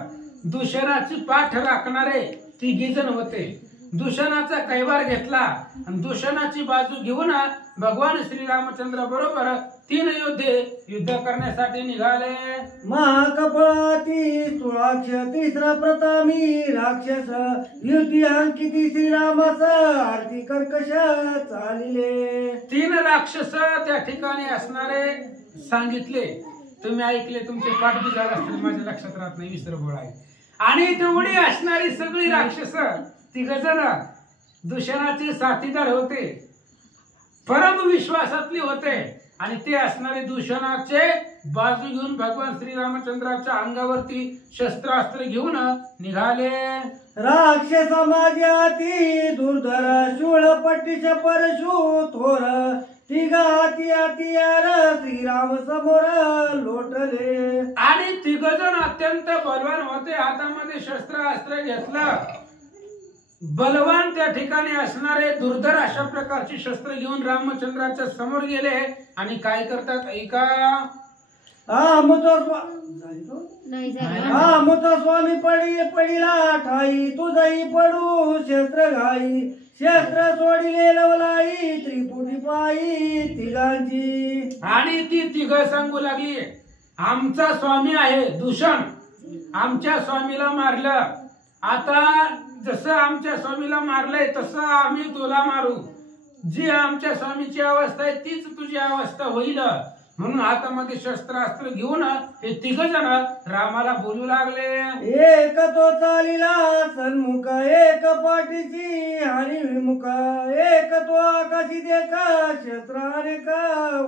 दूषणाची पाठ राखणारे तिघी जण होते. दूषणाचा कैवार घेतला आणि दूषणाची बाजू घेऊन भगवान श्रीरामचंद्र बरोबर 3 योद्धे युद्ध करण्यासाठी निघाले. महाकपाळाती तुळाक्ष तिसरा प्रतामी राक्षस युती अंकिती श्रीरामास आरती कर्कश चालिले. 3 राक्षस त्या ठिकाणी असणारे सांगितले. तुम्ही ऐकले, तुमचे पाठ बी झाले असतील, माझ्या लक्षात राहत नाही, विसर गोळ आहे. आणि तेवढी असणारी सगळी राक्षस 3 जण दूषणाचे साथीदार होते, परम विश्वासातले होते आणि ते असणारे दूषणाचे बाजू घेऊन भगवान श्रीरामचंद्राच्या अंगावरती शस्त्रास्त्र घेऊन निघाले. राक्षस माझ्याती दुर्धर शूळ पट्टीश परशु थोर तिघा हाती हाती यार श्रीराम समोर लोटले. आणि 3 जण अत्यंत बलवान होते. हातामध्ये शस्त्रास्त्र घेतलं. बलवान त्या ठिकाणी असणारे दुर्धर अशा प्रकारची शस्त्र घेऊन रामचंद्राच्या समोर गेले आणि काय करतात ऐका. मुत स्वामी पडिला ठाई तुझही पडू शस्त्र घाई शस्त्र सोडिले लवलाई त्रिपुटी पायी तिघांची. आणि ती 3 सांगू लागली, आमचा स्वामी आहे दूषण, आमच्या स्वामीला मारलं. आता जसं आमच्या स्वामीला मारलंय तसं आम्ही तुला मारू. जी आमच्या स्वामीची अवस्था आहे तीच तुझी अवस्था होईल. म्हणून हातामध्ये शस्त्रास्त्र घेऊन हे 3 जण रामाला बोलू लागले. एक तो चालिला सन्मुख एक पाठीची आणि विमुख एक तो आकाशी देखा शस्त्र अनेक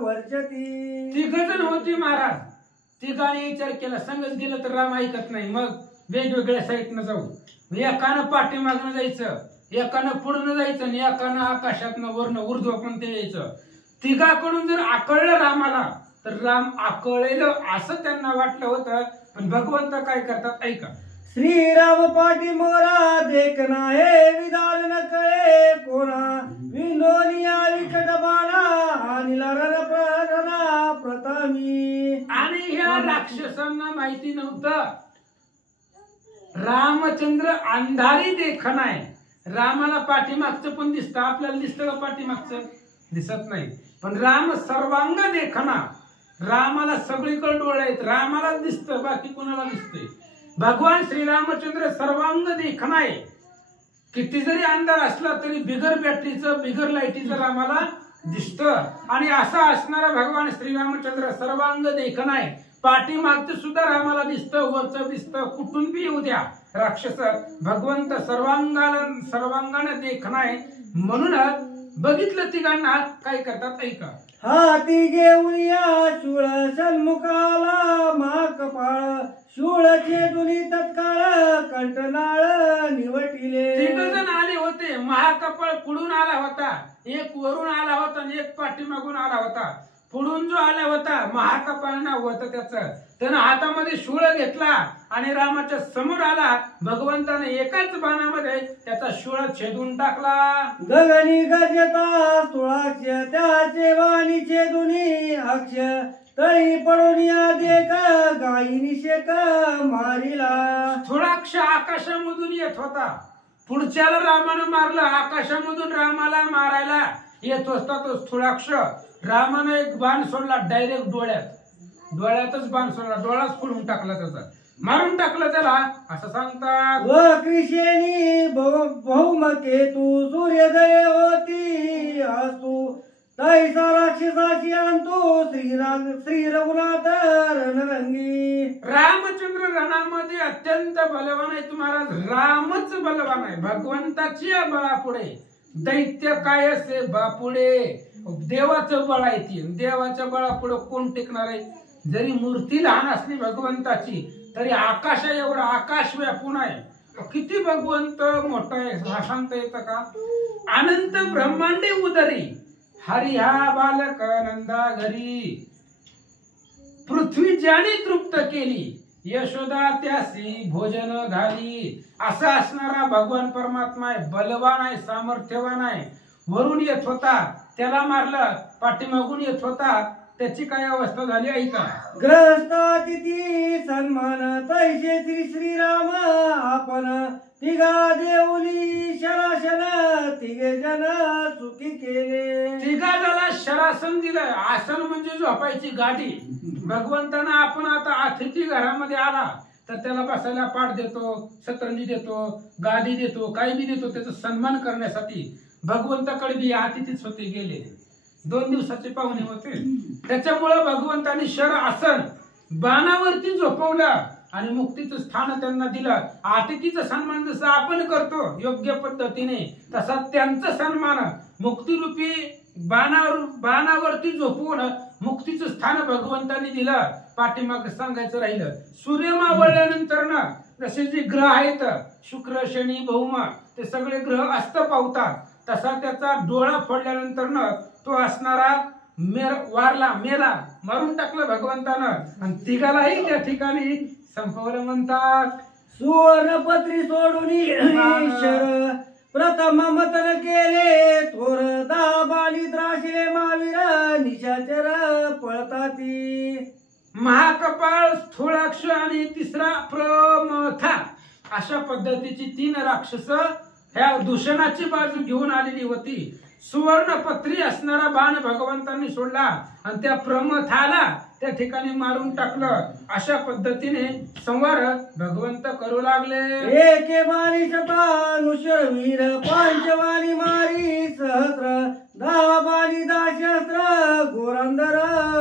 वर्षती. 3 जण होती महाराज. 3घांनी विचार केला, संगच गेलं तर राम ऐकत नाही, मग वेगवेगळ्या साईडनं जाऊ. एकानं पाठीमागनं जायचं, एकानं पुढनं जायचं आणि एकानं आकाशातनं वर्ण ऊर्ध्व पण ते यायचं. 3घाकडून जर आकळलं रामाला तर राम आकळेल असं त्यांना वाटलं होतं. पण भगवंत काय करतात ऐका. श्रीराम पाठी मोरा देखना हे विधान न कळे कोणा विंदोनिया विकट बाणा आणि रणा प्रतामी. आणि ह्या राक्षसांना माहिती नव्हतं रामचंद्र अंधारी देखण आहे. रामाला पाठीमागचं पण दिसतं, आपल्याला दिसतं का पाठीमागचं? दिसत नाही. पण राम सर्वांग देखणा, रामाला सगळीकडे डोळे आहेत, रामाला दिसतं, बाकी कोणाला दिसतंय? भगवान श्रीरामचंद्र सर्वांग देखणा आहे. किती जरी अंधार असला तरी बिगर बॅटरीचं बिगर लाईटीचं रामाला दिसतं. आणि असा असणारा भगवान श्रीरामचंद्र सर्वांग देखणाय. पाठीमागचं सुद्धा रामाला दिसतं, वरचं दिसतं, कुठून बी येऊ द्या राक्षस. भगवंत सर्वांगाने देखणाय. म्हणून बघितलं तिघांना काय करतात ऐका. हाती घेऊन या शूळ सन्मुखाला महाकपाळ शूळ छेदुनी तत्काळ कंटनाळ निवटिले. तिघ जण आले होते. महाकपाळ पुढून आला होता, एक वरून आला होता आणि एक पाठीमागून आला होता. पुढून जो आला होता महाकपाळ नाव होतं त्याचं, त्यानं हातामध्ये शूळ घेतला आणि रामाच्या समोर आला. भगवंताने एकाच बाणामध्ये त्याचा शूळ छेदून टाकला. गगनी गजता तुळाक्ष त्याचे वाणी छेदुनी अक्ष तळी पडून या देख गायीनी शेक मारिला. स्थूळाक्ष आकाशामधून येत होता. पुढच्याला रामानं मारलं. आकाशामधून रामाला मारायला येत होता तो स्थूळाक्ष. रामानं एक बाण सोडला डायरेक्ट डोळ्यातच बाण सोडला. डोळाच फोडून टाकला त्याचा, मारून टाकलं त्याला असं सांगतात. व कृषेनी बहुमकेतू सूर्योदय होती असू तैसा राक्षसाची आणतो श्री रघुनाथ रणरंगी. रामचंद्र रणामध्ये अत्यंत बलवान आहे. तुम्हाला रामच बलवान आहे. भगवंताची बळापुढे दैत्य काय असे बापुढे देवाचं बळ आहे. ती देवाच्या बळापुढे कोण टिकणार आहे. जरी मूर्ती लहान असली भगवंताची तरी आकाशा एवढा आकाश व्यापून आहे. किती भगवंत मोठा आहे हा सांगता येतं का. अनंत ब्रह्मांडे उदरी हरी हा बालक नंदा घरी. पृथ्वी ज्याने तृप्त केली यशोदा त्यासी भोजन घाली. असा असणारा भगवान परमात्मा आहे. बलवान आहे, सामर्थ्यवान आहे. वरून येत होता त्याला मारलं, पाठीमागून येत होता त्याची काय अवस्था झाली ऐका. ग्रस्त अतिथी सन्मान तैसे श्रीराम आपण तिघा देऊली शराशन तिघे जन सुखी केले. तिघा जणाला शरासन दिलं. आसन म्हणजे झोपायची गादी. भगवंतानं आपण आता अतिथी घरामध्ये आला तर त्याला बसायला पाठ देतो, सतरंजी देतो, गादी देतो, काही बी देतो त्याचा सन्मान करण्यासाठी. भगवंताकडे बी अतिथीच होते गेले. 2 दिवसाचे पाहुणे होते. त्याच्यामुळे भगवंतांनी शर आसन बाणावरती झोपवलं आणि मुक्तीचं स्थान त्यांना दिलं. अतिथीचा सन्मान जसं आपण करतो योग्य पद्धतीने तसा त्यांचा सन्मान मुक्तिरूपी बाणावरती झोपवून मुक्तीचं स्थान भगवंतांनी दिलं. पाठीमाग सांगायचं राहिलं सूर्य मावळल्यानंतर ना जसे जे ग्रह आहेत शुक्र शनी भौम ते सगळे ग्रह अस्त पावतात. तसा त्याचा डोळा फोडल्यानंतर न तो असणारा मेला मारून टाकलं भगवंतानं आणि तिघालाही त्या ठिकाणी संपवलं म्हणतात. सुवर्णपत्री सोडून शर प्रथम मतन केले थोर दाबाली त्राशिले महावीर निशाचर पळताती. महाकपाळ स्थूळाक्ष आणि तिसरा प्रमथा अशा पद्धतीची 3 राक्षस ह्या दूषणाची बाजू घेऊन आलेली होती. सुवर्णपत्री असणारा बाण भगवंतांनी सोडला आणि त्या प्रमथाला त्या ठिकाणी मारून टाकलं. अशा पद्धतीने संवार भगवंत करू लागले. एके बाणी शतानुशर वीर पंचवाणी मारी सहस्र 10 बाणी दाशस्त्र गोरंदर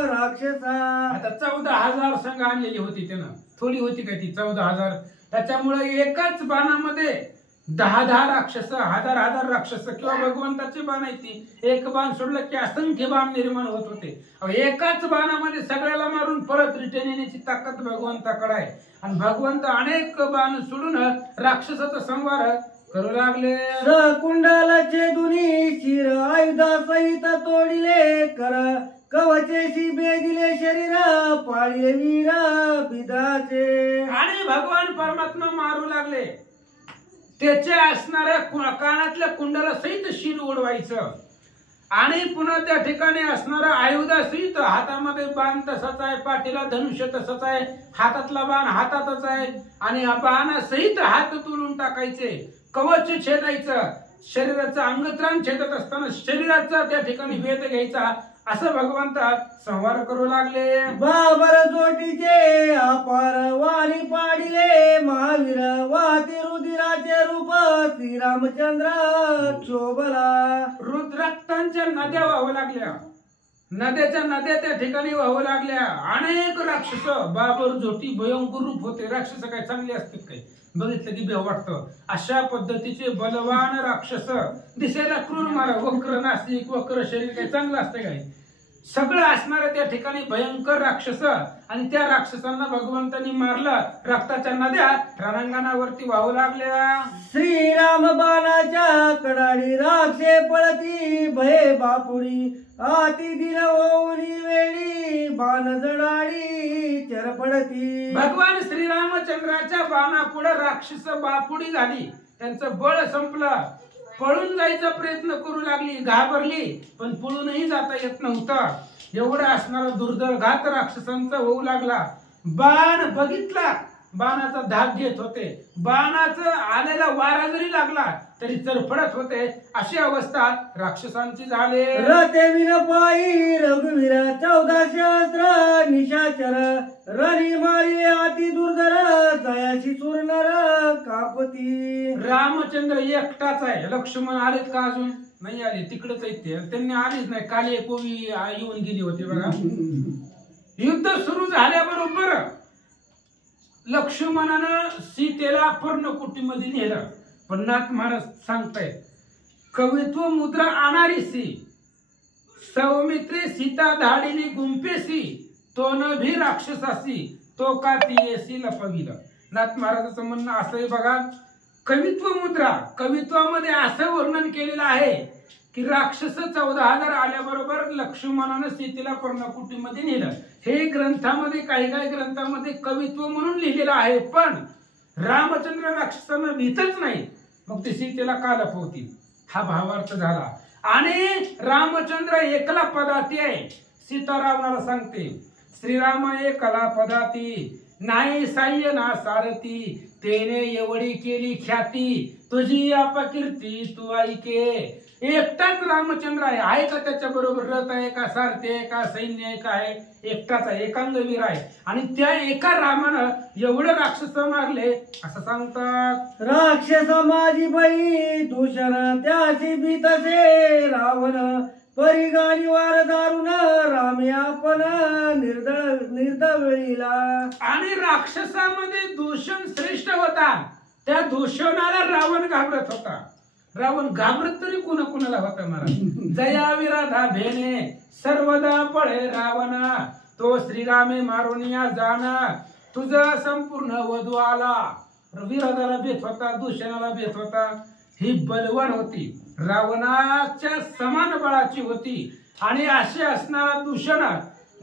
राक्षसा. आता 14,000 संघ आणलेली होती त्यानं. थोडी होती का ती 14,000. त्याच्यामुळे एकाच बाणामध्ये 10,000 राक्षस, 1,000 राक्षस किंवा भगवंताचे बाण आहेत ती. एक बाण सोडलं की असंख्य बाण निर्माण होत होते. एकाच बाणामध्ये सगळ्याला मारून परत रिटर्न येण्याची ताकद भगवंताकडे आहे. आणि भगवंत अनेक बाण सोडून राक्षसाचा संवार करू लागले. कुंडलाचे दुनी शिर आयुधा सहित तोडिले कर कवचेशी बेदिले शरीर पाळले वीर बिदाचे. आणि भगवान परमात्मा मारू लागले. त्याच्या असणाऱ्या कानातल्या कुंडाला सहित शिर उडवायचं आणि पुन्हा त्या ठिकाणी असणारा आयुधा सहित हातामध्ये बाण तसाच आहे, पाठीला धनुष्य तसंच आहे, हातातला बाण हातातच आहे आणि बाणा सहित हात तोडून टाकायचे, कवच छेदायचं, शरीराचं अंगत्राण छेदत असताना शरीराचा त्या ठिकाणी वेध घ्यायचा. असं भगवंता संवार करू लागले. बाबर जोटीचे अपार वाणी पाडिले महावीर वाती रुधिराचे रूप श्रीरामचंद्र शोभला. रुद्राक्तांच्या नद्या वाहू लागल्या, नद्याच्या नद्या त्या ठिकाणी वाहू लागल्या. अनेक राक्षस, बाबर झोटी भयंकर रूप होते. राक्षस काय चांगले असतात काय, बघितलं की भेव वाटतं. अशा पद्धतीचे बलवान राक्षस, दिसायला क्रूर मारा, वक्र नासिक, वक्र शरीर, काय चांगलं असतं काय, सगळं असणारे त्या ठिकाणी भयंकर राक्षस. आणि त्या राक्षसांना भगवंतांनी मारलं. रक्ताच्या नद्या रणांगणावरती वाहू लागल्या. श्रीराम बाणाच्या कडाडी राक्षे पळती भये बापुडी. आती दिन ओवली वेळी बाण जडाडी चरपडती. भगवान श्रीरामचंद्राच्या बाणापुढे राक्षस बापुडी झाली. त्यांचं बळ संपलं. पळून जायचा प्रयत्न करू लागली, घाबरली, पण पळूनही जाता येत नव्हतं. एवढा असणारा दुर्धर घात राक्षसांचा होऊ लागला. बाण बघितला, बाणाचा धाक घेत होते. बाणाचा आलेला वारा जरी लागला तरी चरफडत होते. अशी अवस्था राक्षसांची झाली. रते विन पायी रघुवीर 14 शस्त्र निशाचर. रणी मारिले अति दुर्धर जयाशी चूर्णर कापती. रामचंद्र एकटाच आहे. लक्ष्मण आलेत का अजून नाही आले, तिकडेच आहेत ते. त्यांनी आलेच नाही. काली कोवी येऊन गेली होती बघा. युद्ध सुरू झाल्याबरोबर लक्ष्मणानं सीतेला पर्णकुटीमध्ये नेलं. पण नाथ महाराज सांगतायत, कवित्व मुद्रा आणारीसी सौमित्रे सीता धाडीने गुंपेसी. तो न भी राक्षसासी तो का तियेसी लपविल. नाथ महाराजांचं म्हणणं असं आहे बघा, कवित्व मुद्रा, कवित्वामध्ये असं वर्णन केलेलं आहे की राक्षस 14,000 आल्याबरोबर लक्ष्मणानं सीतेला पर्णकुटीमध्ये नेलं. हे ग्रंथामध्ये काही काही ग्रंथामध्ये कवित्व म्हणून लिहिलेलं आहे. पण रामचंद्र राक्षसांना भीतच नाही, मग ते सीतेला का लपवतील, हा भावार्थ झाला. आणि रामचंद्र एकला पदाती आहे. सीता रावणाला सांगते, श्रीराम एकला पदाती नाही साह्य ना सारथी. तेने एवढी केली ख्याती तुझी अपकीर्ती तू ऐके. एकटाच रामचंद्र आहे का त्याच्या बरोबर रथ आहे का, सारथी आहे का, सैन्य आहे का, आहे एकटाच आहे, एकांगवीर आहे. आणि त्या एका रामानं एवढे राक्षस मारले असं सांगतात. राक्षस माझी बळी दूषण त्याशी भीतसे रावण. परिगाणी वार दारुण रामे आपण निर्दळीला. आणि राक्षसामध्ये दूषण श्रेष्ठ होता. त्या दूषणाला रावण घाबरत होता. रावण घाबरत तरी कुणाला होता महाराज. जया विराधा भेने सर्वदा पळे रावणा. तो श्रीरामे मारुनिया जाना तुझा संपूर्ण वधू आला. विराधाला भेट होता, दूषणाला भेट होता. ही बलवान होती, रावणाच्या समान बळाची होती. आणि असे असणारा दूषण,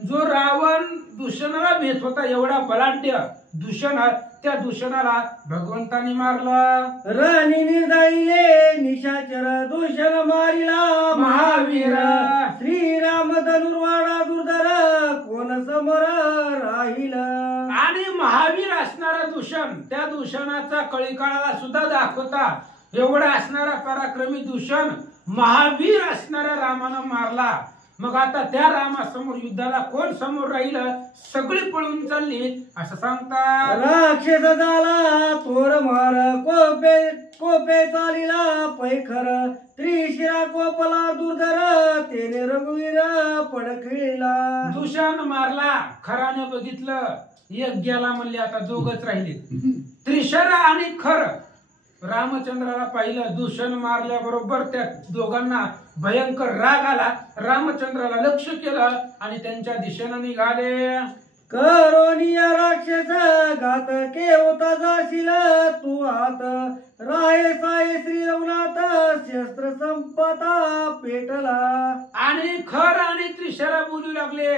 जो रावण दूषणाला भेट होता एवढा बलाढ्य दूषण, त्या दूषणाला भगवंतानी मारला. रणी निर्दळीले निशाचर दूषण मारिला महावीर. श्रीराम धनुर्वाडा दुर्धर कोण समोर राहील. आणि महावीर असणारा दूषण, त्या दूषणाचा कळीकाळाला सुद्धा दाखवता एवढा असणारा पराक्रमी दूषण महावीर असणाऱ्या रामानं मारला. मग आता त्या रामासमोर युद्धाला कोण समोर राहील, सगळी पळून चालली असं सांगतात. राक्षस झाला थोर मार कोपे चालिला पैखर. त्रिशिरा कोपला दुर्धर तेने रघुवीर पडखिला. दूषण मारला, खराने बघितलं एक गेला म्हणले, आता दोघच राहिले. त्रिशरा आणि खर रामचंद्राला पाहिलं. दूषण मारल्याबरोबर त्या दोघांना भयंकर राग आला. रामचंद्राला लक्ष केलं आणि त्यांच्या दिशेनं निघाले. करोनिया राक्षस घात केवता जाशील तू आत. राहे साये श्री रघुनाथ शस्त्र संपता पेटला. आणि खर आणि त्रिशरा बोलू लागले,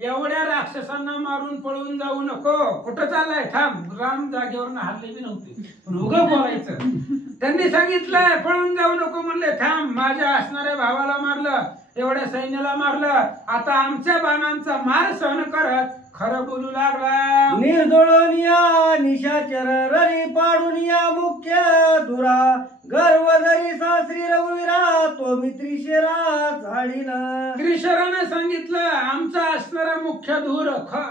एवढ्या राक्षसांना मारून पळून जाऊ नको. कुठं चाललाय, थांब. राम जागेवर हल्ले बी नव्हते, पण उगं बोलायचं. त्यांनी सांगितलंय पळून जाऊ नको, म्हणले थांब. माझ्या असणाऱ्या भावाला मारलं, एवढ्या सैन्याला मारलं, आता आमच्या बाणांचा मार सहन कर. खरं बोलू लागला. निर्दोळनिया निशाचर ररी पाडूनिया मुख्य धुरा. गर्व जरी सासरी रघुवीरा तो मी त्रिशेरा झाडीला. त्रिशराने सांगितलं आमचा असणारा मुख्य धूर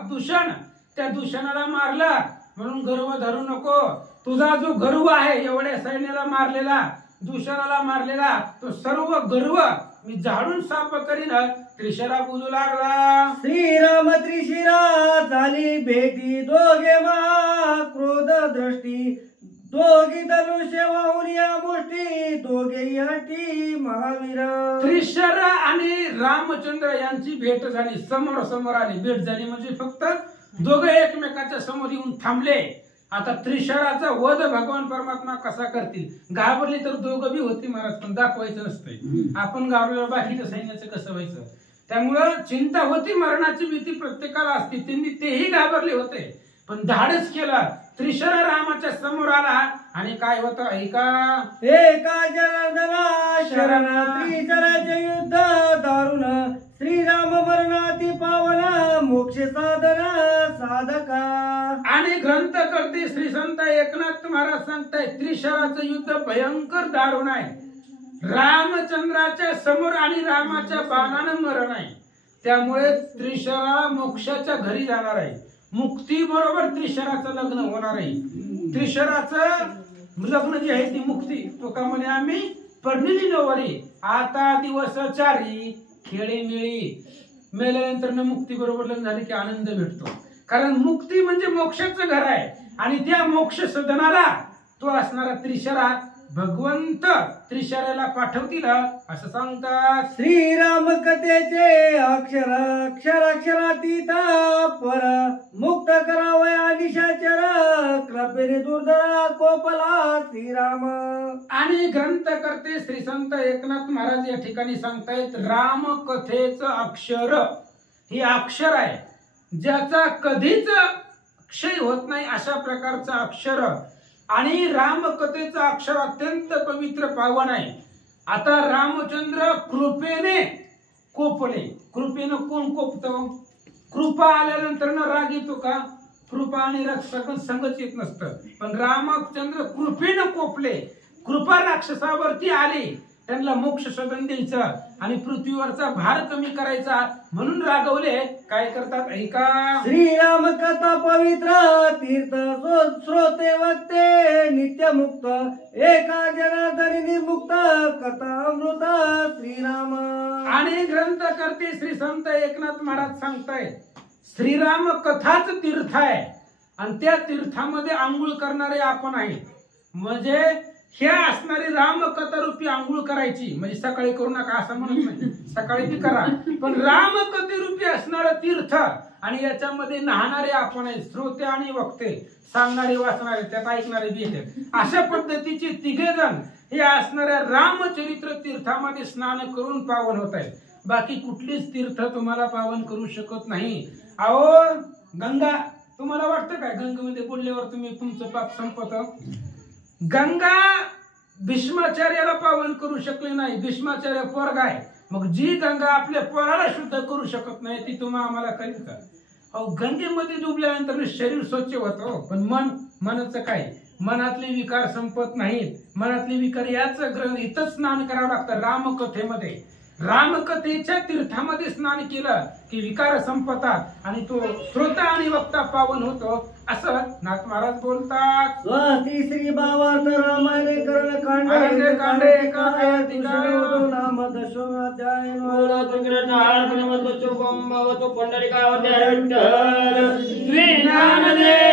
दूषण, त्या दूषणाला मारला म्हणून गर्व धरू नको. तुझा जो गर्व आहे एवढ्या सैन्याला मारलेला, दूषणाला मारलेला, तो सर्व गर्व मी झाडून साफ करीन. त्रिशरा बोलू लागला. श्रीराम त्रिशिरा झाली भेटी दोघे क्रोध दृष्टी दोघी धनुष्य वाहून या मुष्टी दोघे हटी महावीर. त्रिशरा आणि रामचंद्र यांची भेट झाली, समोर समोर आली. भेट झाली म्हणजे फक्त दोघे एकमेकाच्या समोर येऊन थांबले. आता त्रिशराचा वध भगवान परमात्मा कसा करतील? घाबरले तर दोघं बी होती महाराज, पण दाखवायचं नसतंय. आपण घाबरलो बाकीच्या सैन्याचं कसं व्हायचं? त्यामुळं चिंता होती, मरणाची भीती प्रत्येकाला असते. त्यांनी तेही घाबरले होते, पण धाडस केला. त्रिशरा रामाच्या समोर आला आणि काय होतं ऐका. एका जनार्दना शरण त्रिशराचे युद्ध दारुण श्रीराम मरणाती पावन मोक्ष साधन साधका. आणि ग्रंथकर्ते श्री संत एकनाथ महाराज सांगताय त्रिशराचं युद्ध भयंकर दारुण आहे. रामचंद्राच्या समोर आणि रामाच्या बाणानं मरण आहे. त्यामुळे त्रिशरा मोक्षाच्या घरी जाणार आहे. मुक्ती बरोबर त्रिशराचं लग्न होणार आहे. त्रिशराचं लग्न जे आहे ती मुक्ती. तो का म्हणे आम्ही पडलेली नवरी आता दिवस चारी खेळी मिळी. मेल्यानंतर मुक्ती बरोबर लग्न झाले की आनंद भेटतो. कारण मुक्ती म्हणजे मोक्षाचं घर आहे आणि त्या मोक्ष सदनाला तो असणारा त्रिशरा भगवंत त्रिशराला पाठवतील असं सांगतात. श्रीराम कथेचे अक्षर अक्षरातीत पर मुक्त करावया निशाचर कृपेने दुर्धरा कोपला श्रीराम. आणि ग्रंथकर्ते श्री संत एकनाथ महाराज या ठिकाणी सांगतायत राम कथेचं अक्षर हे अक्षर आहे ज्याचा कधीच क्षय होत नाही अशा प्रकारचं अक्षर. आणि रामकथेचं अक्षर अत्यंत पवित्र पावन आहे. आता रामचंद्र कृपेने कोपले. कृपेनं कोण कोपतो? कृपा आल्यानंतर न राग येतो का? कृपा आणि राग संगच येत नसतं. पण रामचंद्र कृपेनं कोपले. कृपा राक्षसावरती आली, त्यांना मोक्ष सदन द्यायचं आणि पृथ्वीवरचा भार कमी करायचा म्हणून रागवले. काय करतात ऐका. श्रीराम कथा पवित्र तीर्थ श्रोते वक्ते नित्य मुक्त एका जनार्दनी निर्मुक्त कथा अमृत श्रीराम. आणि ग्रंथकर्ते श्री संत एकनाथ महाराज सांगतायत श्रीराम कथाच तीर्थ आहे आणि त्या तीर्थामध्ये आंघोळ करणारे आपण आहे. म्हणजे ह्या असणारी रामकथा रूपी आंघोळ करायची. म्हणजे सकाळी करू नका असं म्हणत नाही, सकाळी बी करा, पण रामकथे रूपी असणारं तीर्थ आणि याच्यामध्ये नाहणारे आपण आहे. श्रोते आणि वक्ते, सांगणारे वाचणारे त्यात ऐकणारे बी येतात. अशा पद्धतीचे तिघे जण हे असणाऱ्या रामचरित्र तीर्थामध्ये स्नान करून पावन होत आहेत. बाकी कुठलीच तीर्थ तुम्हाला पावन करू शकत नाही. अहो गंगा, तुम्हाला वाटतं काय गंगेमध्ये बुडल्यावर तुम्ही तुमचं पाप संपत? गंगा भीष्माचार्याला पावन करू शकले नाही. भीष्माचार्य पोरगा आहे, मग जी गंगा आपल्या पोराला शुद्ध करू शकत नाही ती तुम्हा आम्हाला करेल का? अहो गंगेमध्ये डुबल्यानंतर शरीर स्वच्छ होतं, पण मनाचं काय? मनातले विकार संपत नाहीत. मनातले विकार याच इथंच स्नान करावं लागतं रामकथेमध्ये. रामकथेच्या तीर्थामध्ये स्नान केलं की विकार संपतात आणि तो श्रोता आणि वक्ता पावन होतो असं नाथ महाराज बोलतात. स्वस्ति श्री भावार्थ रामायणे कर्णकांड कांडे नाम दशोध्याय. श्री ज्ञानदेव